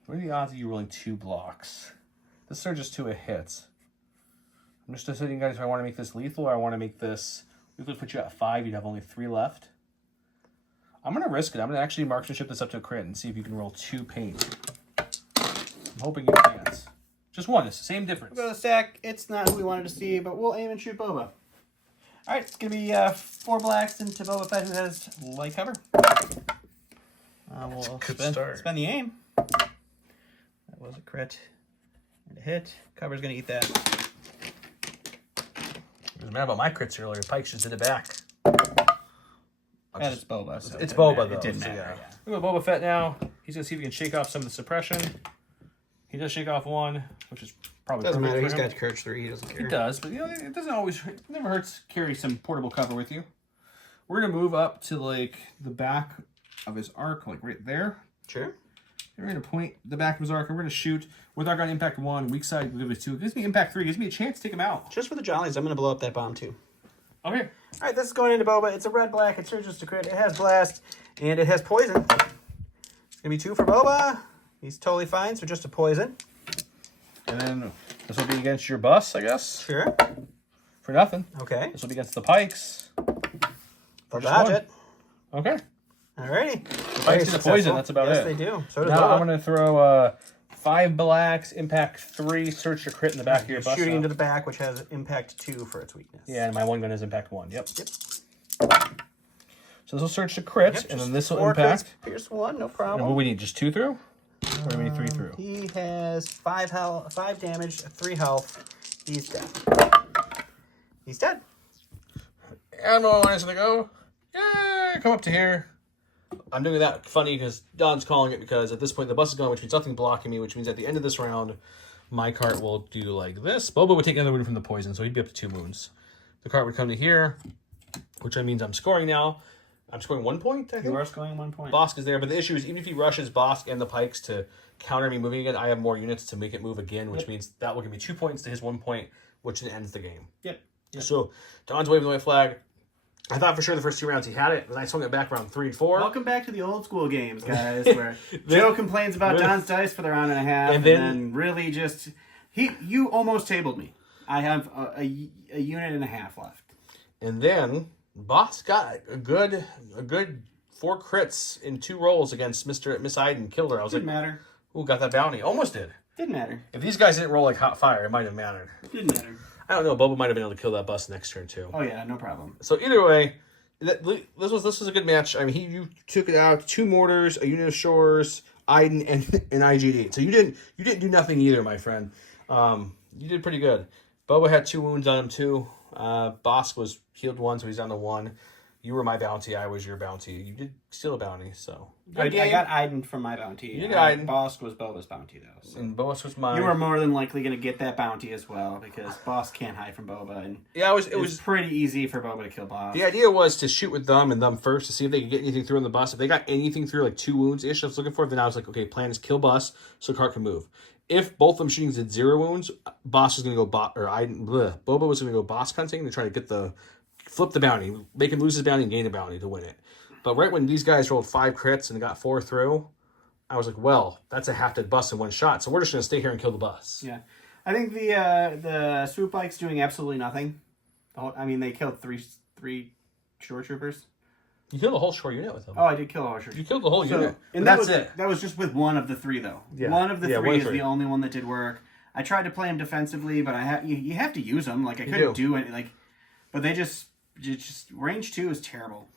What are the odds of you rolling 2 blocks? This surges to a hit. I'm just deciding, guys, if I want to make this lethal or I want to make this... Lethal put you at 5, you'd have only 3 left. I'm going to risk it. I'm going to actually marksmanship this up to a crit and see if you can roll 2 paint. I'm hoping you can't. Just 1. It's the same difference. We'll go to the stack. It's not who we wanted to see, but we'll aim and shoot Boba. All right, it's going to be 4 blacks into Boba Fett, who has light cover. We'll spend the aim. That was a crit and a hit. Cover's going to eat that. I was mad about my crits earlier. Pike's just did it back. And it's Boba. So it's Boba, though. It didn't so, matter. yeah. We got Boba Fett now. He's going to see if he can shake off some of the suppression. He does shake off 1, which is probably Doesn't matter. He's him. got Courage 3. He doesn't care. He does, but it doesn't always. It never hurts to carry some portable cover with you. We're going to move up to like the back of his arc, like right there. Sure. We're going to point the back of his arc, and we're going to shoot with our gun impact 1, weak side, we'll give it 2. It gives me impact 3, gives me a chance to take him out. Just for the jollies, I'm going to blow up that bomb too. Okay. All right, this is going into Boba. It's a red-black. It surges to crit. It has blast, and it has poison. It's going to be 2 for Boba. He's totally fine, so just a poison. And then this will be against your bus, I guess. Sure. For nothing. Okay. This will be against the pikes. They'll dodge it. Okay. Alrighty. The pikes get the poison, that's about yes, it. Yes, they do. So does now Boba. I'm going to throw 5 blacks, impact 3, search to crit in the back of your bus. Shooting into the back, which has impact 2 for its weakness. Yeah, and my 1 gun has impact 1. Yep. Yep. So this will search to crit, Yep, and then this will 4 impact. crits, pierce 1, no problem. And what we need, just 2 through? Or do we need 3 through? He has 5 damage, 3 health. He's dead. He's dead. And more lines to go. Yay! Come up to here. I'm doing that funny because Don's calling it because at this point the bus is gone, which means nothing blocking me, which means at the end of this round, my cart will do like this. Boba would take another wound from the poison, so he'd be up to 2 wounds. The cart would come to here, which means I'm scoring now. I'm scoring 1 point, I think. You are scoring 1 point. Bosk is there, but the issue is even if he rushes Bosk and the pikes to counter me moving again, I have more units to make it move again, which means that will give me 2 points to his 1 point, which then ends the game. Yep. So Don's waving the white flag. I thought for sure the first 2 rounds he had it, but I swung it back around 3 and 4. Welcome back to the old school games, guys, where Joe complains about Don's dice for the round and a half, and then really just you almost tabled me. I have a unit and a half left. And then Boss got a good 4 crits in 2 rolls against Miss Iden, killed her. I was Didn't like, matter. Ooh, got that bounty. Almost did. Didn't matter. If these guys didn't roll like hot fire, it might have mattered. Didn't matter. I don't know. Boba might have been able to kill that bus next turn too. Oh yeah, no problem. So either way, this was a good match. I mean, you took it out 2 mortars, a unit of shores, Iden, and an IGD. So you didn't do nothing either, my friend. You did pretty good. Boba had 2 wounds on him too. Boss was healed 1, so he's down to 1. You were my bounty. I was your bounty. You did steal a bounty, so. I got Iden from my bounty. You got Iden. Boss was Boba's bounty, though. So. And Boss was mine. You were more than likely going to get that bounty as well, because Boss can't hide from Boba. And yeah, it was pretty easy for Boba to kill Boss. The idea was to shoot with them and them first to see if they could get anything through on the bus. If they got anything through, like 2 wounds-ish I was looking for, then I was like, okay, plan is kill Bus so Cart can move. If both of them shooting did 0 wounds, Boss was going to go, Boba was going to go Boss hunting to try to get flip the bounty. Make him lose his bounty and gain a bounty to win it. But right when these guys rolled 5 crits and got 4 through, I was like, well, that's a half-dead bus in 1 shot, so we're just going to stay here and kill the bus. Yeah. I think the swoop bike's doing absolutely nothing. They killed three shore troopers. You killed the whole shore unit with them. Oh, I did kill a whole shore. You killed the whole unit. And that's it. That was just with one of the 3, though. Yeah. One of the 3 is 3. the only one that did work. I tried to play him defensively, but you have to use them. Like I couldn't do it. But they just range 2 is terrible.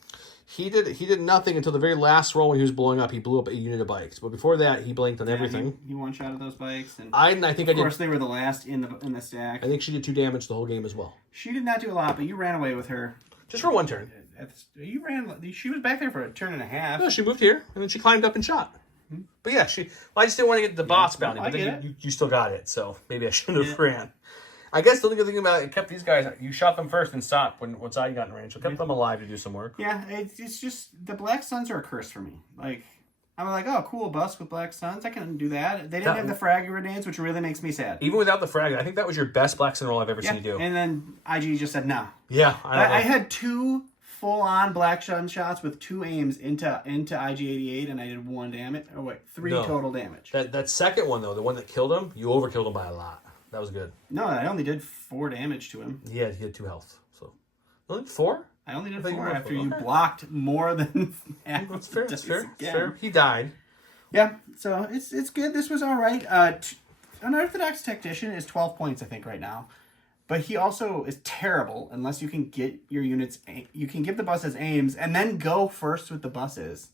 He did nothing until the very last roll when he was blowing up. He blew up a unit of bikes, but before that, he blinked on everything. He one shot of those bikes, and of course they were the last in the stack. I think she did 2 damage the whole game as well. She did not do a lot, but you ran away with her. Just for 1 turn. She was back there for a turn and a half. No, she moved here and then she climbed up and shot. But yeah, I just didn't want to get the boss bounty, but then you still got it, so maybe I shouldn't have ran. I guess the only good thing about it kept these guys. You shot them first and stopped once I got in range. So kept them alive to do some work. Yeah, it's just the Black Suns are a curse for me. Like I'm like, oh, cool, bus with Black Suns. I can do that. They didn't have the frag grenades, which really makes me sad. Even without the frag, I think that was your best Black Sun roll I've ever seen you do. And then IG just said no. Yeah, I had 2 full-on Black Sun shots with 2 aims into IG-88, and I did 1 damage. Oh wait, 3 total damage. That second one though, the one that killed him, you overkilled him by a lot. That was good. No, I only did 4 damage to him. Yeah, he had 2 health. So only 4? I only did 4 after you blocked more than half. That's fair. That's fair. He died. Yeah, so it's good. This was all right. Unorthodox Tactician is 12 points, I think, right now. But he also is terrible unless you can get your units. You can give the buses aims and then go first with the buses.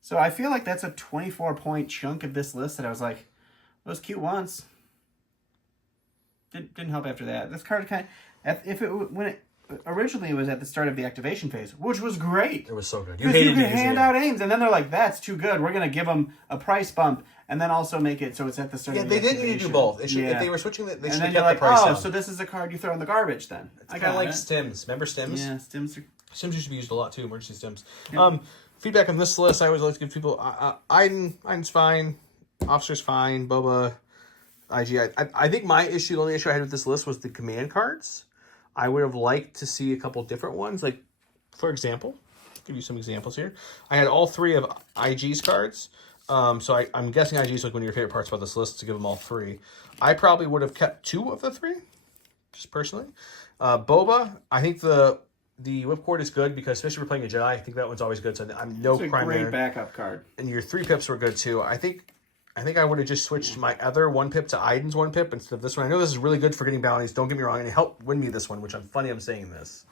So I feel like that's a 24-point chunk of this list that I was like, it was cute once. Didn't help after that. This card originally it was at the start of the activation phase, which was great. It was so good. You could hand out aims, and then they're like, "That's too good. We're gonna give them a price bump, and then also make it so it's at the start." Yeah, they didn't need to do both. If they were switching, they should have kept the price down. So this is a card you throw in the garbage. Then it's kind of like stims. Remember stims? Yeah, stims. Stims used to be used a lot too. Emergency stims. Yeah. Feedback on this list, I always like to give people. Iden's fine. Officer's fine. Boba. IG. I think my issue, the only issue I had with this list was the command cards. I would have liked to see a couple different ones. Like, for example, I'll give you some examples here. I had all 3 of IG's cards. So I'm guessing IG is like one of your favorite parts about this list to give them all 3. I probably would have kept 2 of the 3, just personally. Boba, I think the whipcord is good because especially if we're playing a Jedi, I think that one's always good. So I'm no crime there. It's a great backup card. And your 3 pips were good too. I think I would have just switched my other 1 pip to Iden's 1 pip instead of this one. I know this is really good for getting bounties. Don't get me wrong. And it helped win me this one, which I'm saying this.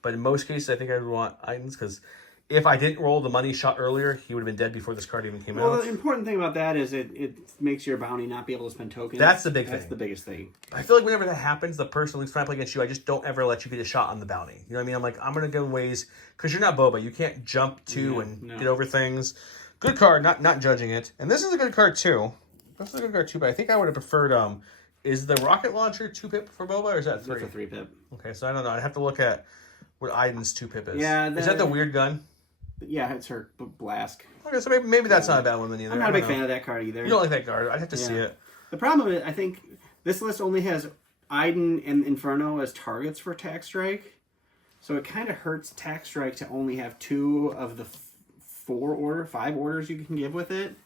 But in most cases, I think I would want Iden's because if I didn't roll the money shot earlier, he would have been dead before this card even came out. Well, the important thing about that is it makes your bounty not be able to spend tokens. That's the big thing. That's the biggest thing. I feel like whenever that happens, the person who's trying to play against you, I just don't ever let you get a shot on the bounty. You know what I mean? I'm like, I'm going to go in ways because you're not Boba. You can't jump get over things. Good card, not judging it. And this is a good card too. This is a good card too, but I think I would have preferred, is the rocket launcher 2 pip for Boba, or is that 3? It's a 3 pip. Okay, so I don't know. I'd have to look at what Iden's 2 pip is. Yeah. Is that the weird gun? Yeah, it's her Blask. Okay, so maybe that's not a bad one either. I'm not a big fan of that card either. You don't like that card. I'd have to see it. The problem is, I think this list only has Iden and Inferno as targets for Tax Strike. So it kind of hurts Tax Strike to only have 2 of the 5 orders you can give with it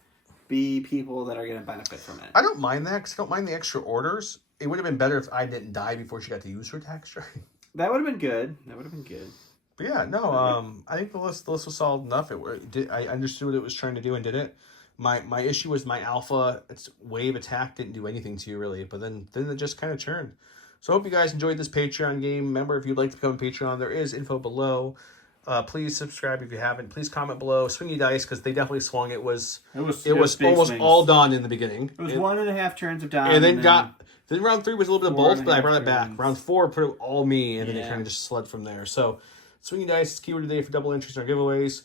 be people that are going to benefit from it. I don't mind that because I don't mind the extra orders. It would have been better if I didn't die before she got to use her Tax Strike. That would have been good. But yeah, no, I think the list was solid enough. I understood what it was trying to do and did it. My issue was my alpha wave attack didn't do anything to you really, but then it just kind of churned. So I hope you guys enjoyed this Patreon game. Remember, if you'd like to become a Patreon, there is info below. Please subscribe if you haven't. Please comment below. Swingy dice because they definitely swung. It was almost all done in the beginning. It was 1.5 turns of done, and then Then round 3 was a little bit of both, but I brought it back. Round 4 put it all me, and then it kind of just slid from there. So, swinging dice is keyword today for double entries in our giveaways.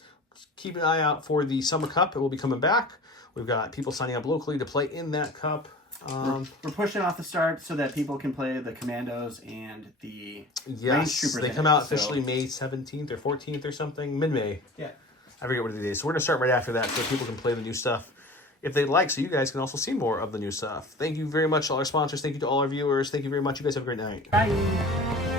Keep an eye out for the Summer Cup. It will be coming back. We've got people signing up locally to play in that cup. We're pushing off the start so that people can play the Commandos and the Range Yes, Troopers. they come out officially May 17th or 14th or something, mid-May. Yeah. I forget what it is. So we're going to start right after that so people can play the new stuff if they'd like, so you guys can also see more of the new stuff. Thank you very much to all our sponsors. Thank you to all our viewers. Thank you very much. You guys have a great night. Bye.